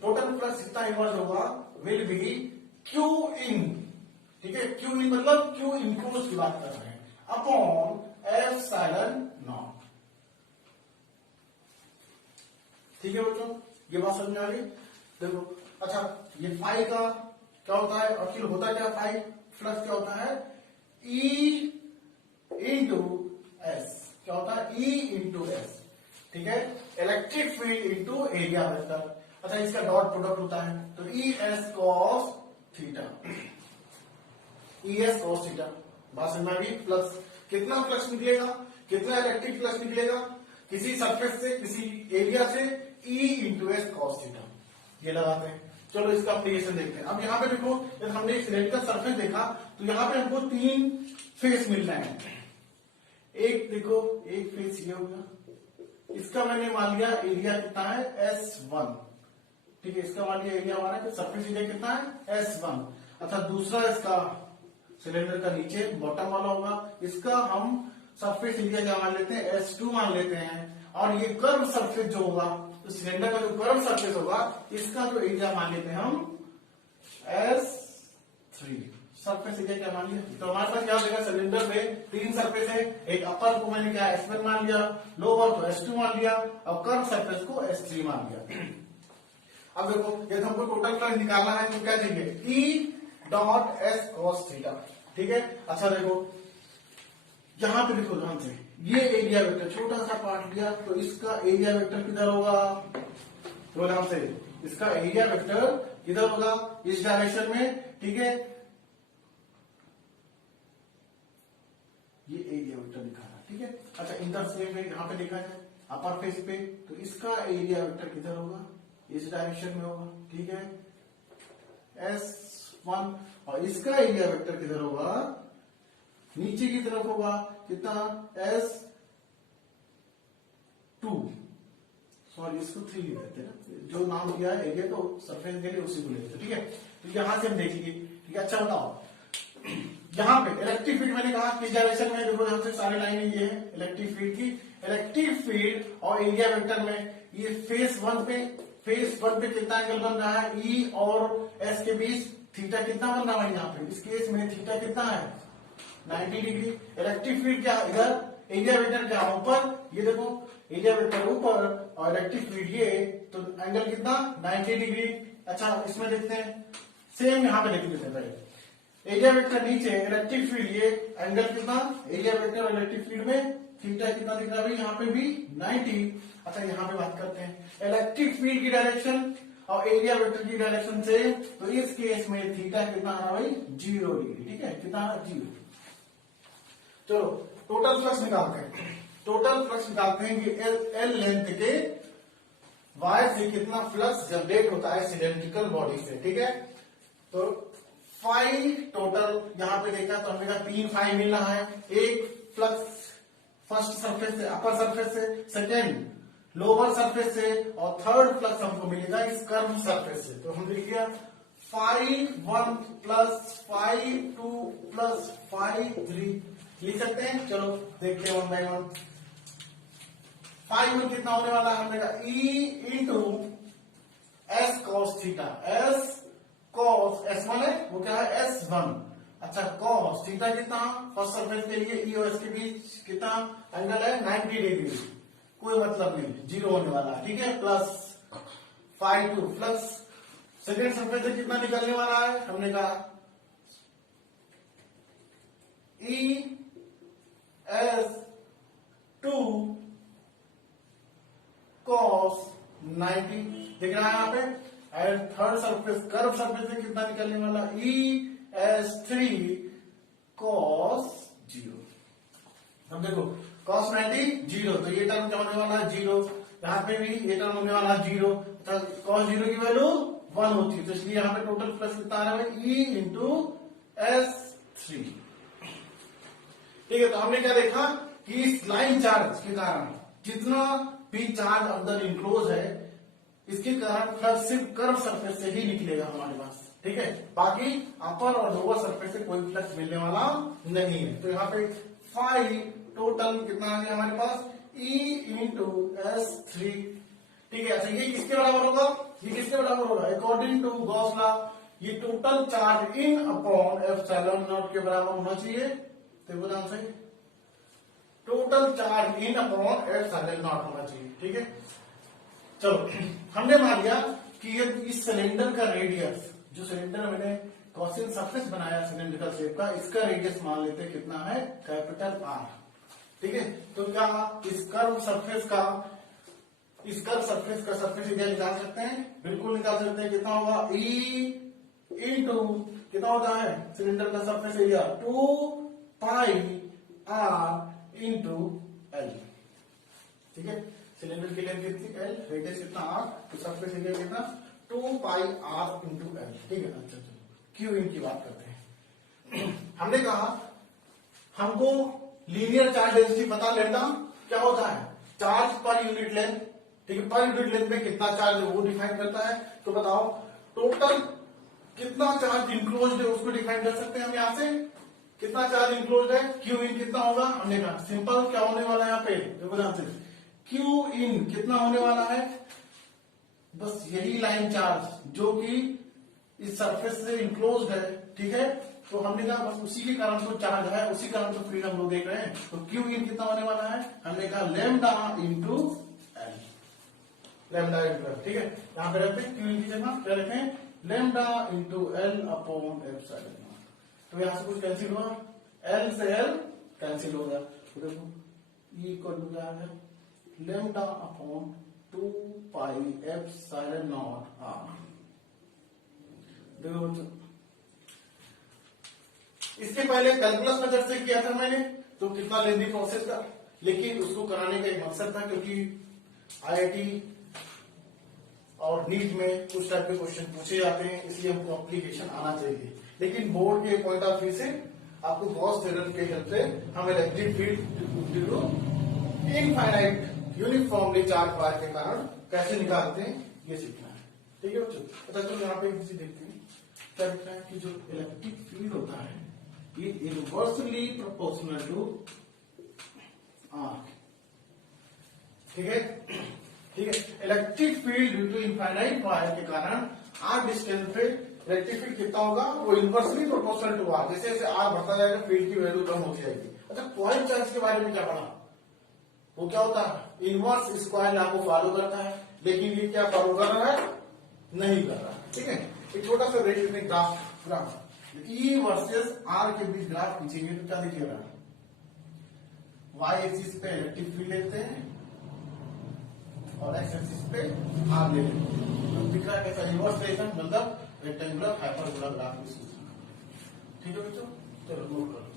टोटल फ्लक्स कितना इमर्ज होगा, विल बी क्यू इन। ठीक है, क्यू इन मतलब क्यू इनक्लोज की बात कर रहे हैं, अपॉन एप्सिलॉन नॉट। ठीक है बच्चों, ये बात समझ में आ गई। देखो, अच्छा ये फाई का क्या होता है, आखिर होता क्या फाई फ्लक्स क्या होता है, ई इंटू एस। क्या होता है, ई इंटू एस। ठीक है, electric field into area vector. अच्छा, इसका डॉट प्रोडक्ट होता है, तो E S cos theta, E S cos theta. बात समझ में आ गई। फ्लक्स, कितना फ्लक्स निकलेगा, कितना इलेक्ट्रिक फ्लक्स निकलेगा किसी सरफेस से, किसी एरिया से, E into S cos theta. ये लगाते हैं। चलो इसका एप्लीकेशन देखते हैं। अब यहाँ पे देखो, जब हमने एक सिलेंडर सरफेस देखा तो यहाँ पे हमको 3 फेस मिल रहे हैं। एक देखो, एक फेस ये होगा, इसका मैंने मान लिया एरिया कितना है, S1। ठीक है, इसका मान लिया एरिया हमारा, सरफेस एरिया कितना है, S1। अच्छा, दूसरा इसका सिलेंडर का नीचे बॉटम वाला होगा, इसका हम सरफेस एरिया क्या मान लेते हैं, S2 मान लेते हैं। और ये कर्व सरफेस जो होगा, तो सिलेंडर का जो कर्व सरफेस होगा, इसका जो एरिया मान लेते हैं हम S3। सरफेस एरिया क्या मान लिया, तो हमारे पास क्या हो जाएगा, सिलेंडर में 3 सरफेस है, एक अपर को मैंने क्या S1 मान लिया, लोअर को S2 मान लिया, और कर्व सरफेस को S3 मान लिया। अब देखो, यदि हमको टोटल फ्लक्स निकालना है तो क्या चाहिए, E dot S cos theta. ठीक है, अच्छा देखो यहां पे देखो ध्यान से, ये एरिया वेक्टर छोटा सा पार्ट लिया, तो इसका एरिया वेक्टर किधर होगा, तो ध्यान से इसका एरिया वेक्टर किधर होगा, इस डायरेक्शन में। ठीक है, ये एरिया वेक्टर दिखाना। ठीक है, अच्छा इंटरसेप्ट में यहां पे देखा जाए अपर फेस पे, तो इसका एरिया वेक्टर किधर होगा, इस डायरेक्शन में होगा। ठीक है, S1, और इसका एरिया वेक्टर किधर होगा, नीचे की तरफ होगा, कितना, S2। सॉरी, इसको 3 लिख देते हैं, जो नाम दिया है एरिया तो सरफेस के लिए उसी को लिखते हैं। ठीक है, तो यहां से हम देखेंगे। ठीक है, अच्छा बताओ यहाँ पे इलेक्ट्रिक फील्ड मैंने कहा किस डायरेक्शन में, देखो यहाँ से सारी लाइनें ये है इलेक्ट्रिक फील्ड की। इलेक्ट्रिक फील्ड और एरिया वेक्टर में ये फेस वन पे कितना एंगल बन रहा है, ई और एस के बीच थीटा कितना बन रहा है यहाँ पे, इस केस में थीटा कितना है 90 डिग्री। इलेक्ट्रिक फील्ड क्या इधर, एरिया वेक्टर क्या ऊपर, ये देखो एरिया वेक्टर ऊपर और इलेक्ट्रिक फील्ड ये, तो एंगल कितना 90 डिग्री। अच्छा इसमें देखते हैं, सेम यहाँ पे देख लेते हैं पहले, एरिया वेक्टर नीचे इलेक्ट्रिक फील्ड ये एंगल कितना, एरिया वेक्टर और इलेक्ट्रिक फील्ड में थीटा कितना दिख रहा है यहाँ पे भी 90। अच्छा यहाँ पे बात करते हैं इलेक्ट्रिक फील्ड की डायरेक्शन और एरिया वेक्टर की डायरेक्शन से, तो इस केस में थीटा कितना आ रहा भाई 0 डिग्री, ठीक है कितना 0। चलो टोटल फ्लक्स निकालते हैं, टोटल फ्लक्स निकालते हैं कि एल लेंथ के वायर से कितना फ्लक्स जनरेट होता है सिलेंड्रिकल बॉडी से, ठीक है। तो फाई टोटल यहाँ पे देखा तो हमने कहा 3 फाई मिल रहा है, एक फ्लक्स फर्स्ट सरफेस से अपर सरफेस से, सेकेंड लोअर सरफेस से और थर्ड फ्लक्स हमको मिलेगा इस कर्व सरफेस से। तो हम लिख लिया phi 1 plus phi 2 plus phi 3 लिख सकते हैं। चलो देखते हैं 1 बाय 1। फाई 1 कितना होने वाला है, हमने कहा E into S cos theta, S cos S1 है वो क्या है S1। अच्छा कॉस थीटा कितना, फर्स्ट सरफेस के लिए ई और एस के बीच कितना एंगल है 90 डिग्री, कोई मतलब नहीं 0 होने वाला है, ठीक है। Plus phi 2 plus second surface से कितना निकलने वाला है, हमने कहा ई एस 2 कॉस 90 दिख रहा है यहाँ पे। And third surface curve surface से कितना निकलने वाला, ई एस 3 कॉस 0। अब देखो कॉस 90 0, तो ये टर्म क्या होने वाला है 0, यहाँ पे भी ये टर्म होने वाला है 0, कॉस 0 की वैल्यू 1 होती है, तो इसलिए यहाँ पे टोटल प्लस कितना आ रहा है ई इंटू एस 3, ठीक है। तो हमने क्या देखा कि इस लाइन चार्ज के कारण जितना भी चार्ज अंदर इंक्लोज है इसके कारण फ्लक्स सिर्फ कर्व सरफेस से ही निकलेगा हमारे पास, ठीक है, बाकी अपर और लोअर सरफेस से कोई फ्लक्स मिलने वाला नहीं है। तो यहाँ पे फाई टोटल कितना आ गया हमारे पास ई इंटू एस 3, ठीक है। अच्छा ये किसके बराबर होगा, ये किसके बराबर होगा, अकॉर्डिंग टू गॉस लॉ ये total charge in upon epsilon not के बराबर होना चाहिए। देखो ध्यान से, total charge in upon epsilon not होना चाहिए, ठीक है। चलो हमने मान लिया कि ये इस सिलेंडर का रेडियस, जो सिलेंडर मैंने गॉसियन सरफेस बनाया सिलेंड्रिकल शेप का, इसका रेडियस मान लेते हैं कितना है कैपिटल आर, ठीक है। तो क्या इस कर्व सरफेस का सरफेस एरिया निकाल सकते हैं, बिल्कुल निकाल सकते हैं। कितना होगा ई इंटू कितना होता है सिलेंडर का surface area 2 pi r into l, ठीक है। सिलेंडर की लेंथ कितनी एल, रेडियस कितना आर, तो सरफेस एरिया कितना 2 पाई आर इंटू एल, ठीक है। अच्छा चलो क्यू इन की बात करते हैं। हमने कहा हमको लीनियर चार्ज डेंसिटी पता लेना क्या होता है, चार्ज पर यूनिट लेंथ, ठीक है। पर यूनिट लेंथ में कितना चार्ज है वो डिफाइन करता है। तो बताओ टोटल कितना चार्ज इंक्लोज्ड है उसको डिफाइन कर सकते हैं हम यहाँ से, कितना चार्ज इंक्लोज्ड है, क्यू इन कितना होगा, हमने कहा सिंपल क्या होने वाला है यहाँ पे, देखो ध्यान से, क्यू इन कितना होने वाला है, बस यही लाइन चार्ज जो कि इस सरफेस से इंक्लोज्ड है, ठीक है। तो हमने कहा बस उसी के कारण तो चार्ज है, उसी कारण तो फ्रीडम लोग देख रहे हैं। तो क्यू इन कितना होने वाला है, हमने कहा lambda into L, lambda into l, ठीक है। यहां पे रखते हैं क्यू इन की जगह क्या रखें, lambda into L upon epsilon. तो यहां से कुछ कैंसिल हुआ, एल से एल कैंसिल हो गया, तो देखो ई इक्वल टू क्या है lambda upon 2 pi epsilon naught r. देखो इसके पहले कैलकुलस मेथड से किया था मैंने, तो कितना लेंदी प्रोसेस था, लेकिन उसको कराने का एक मकसद था क्योंकि आईआईटी और नीट में कुछ टाइप के क्वेश्चन पूछे जाते हैं, इसलिए हमको एप्लीकेशन आना चाहिए। लेकिन बोर्ड के पॉइंट ऑफ व्यू से आपको गॉस थ्योरम के हेल्प से हम electric field due to infinite uniformly charge wire के कारण कैसे निकालते हैं ये सीखना है, ठीक है बच्चों। पता चलो यहाँ पे एक चीज देखते हैं, क्या दिख रहा है कि जो इलेक्ट्रिक फील्ड होता है is inversely proportional to r. ठीक है, ठीक है। Electric field due to infinite wire के कारण आर डिस्टेंस पे इलेक्ट्रिक फील्ड कितना होगा, वो इनवर्सली प्रोपोर्शनल टू आर। जैसे जैसे आर बढ़ता जाएगा फील्ड की वैल्यू कम होती जाएगी। अच्छा, पॉइंट चार्ज के बारे में क्या पढ़ा, वो क्या होता है, इनवर्स स्क्वायर लॉ को फॉलो करता है, लेकिन ये क्या फॉलो कर रहा है, नहीं कर रहा है। ठीक है, एक छोटा सा रेट में ग्राफ ई वर्सेस आर के बीच ग्राफ खींचेंगे तो क्या दिखेगा, वाई एक्सिस पे इलेक्ट्रिक फील्ड लेते हैं और एक्स एक्सिस पे आर ले लेते हैं। तो दिख रहा है कैसा, इनवर्स रिलेशन, मतलब रेक्टेंगुलर हाइपरबोला ग्राफ। ठीक है बच्चों, चलो नोट करो।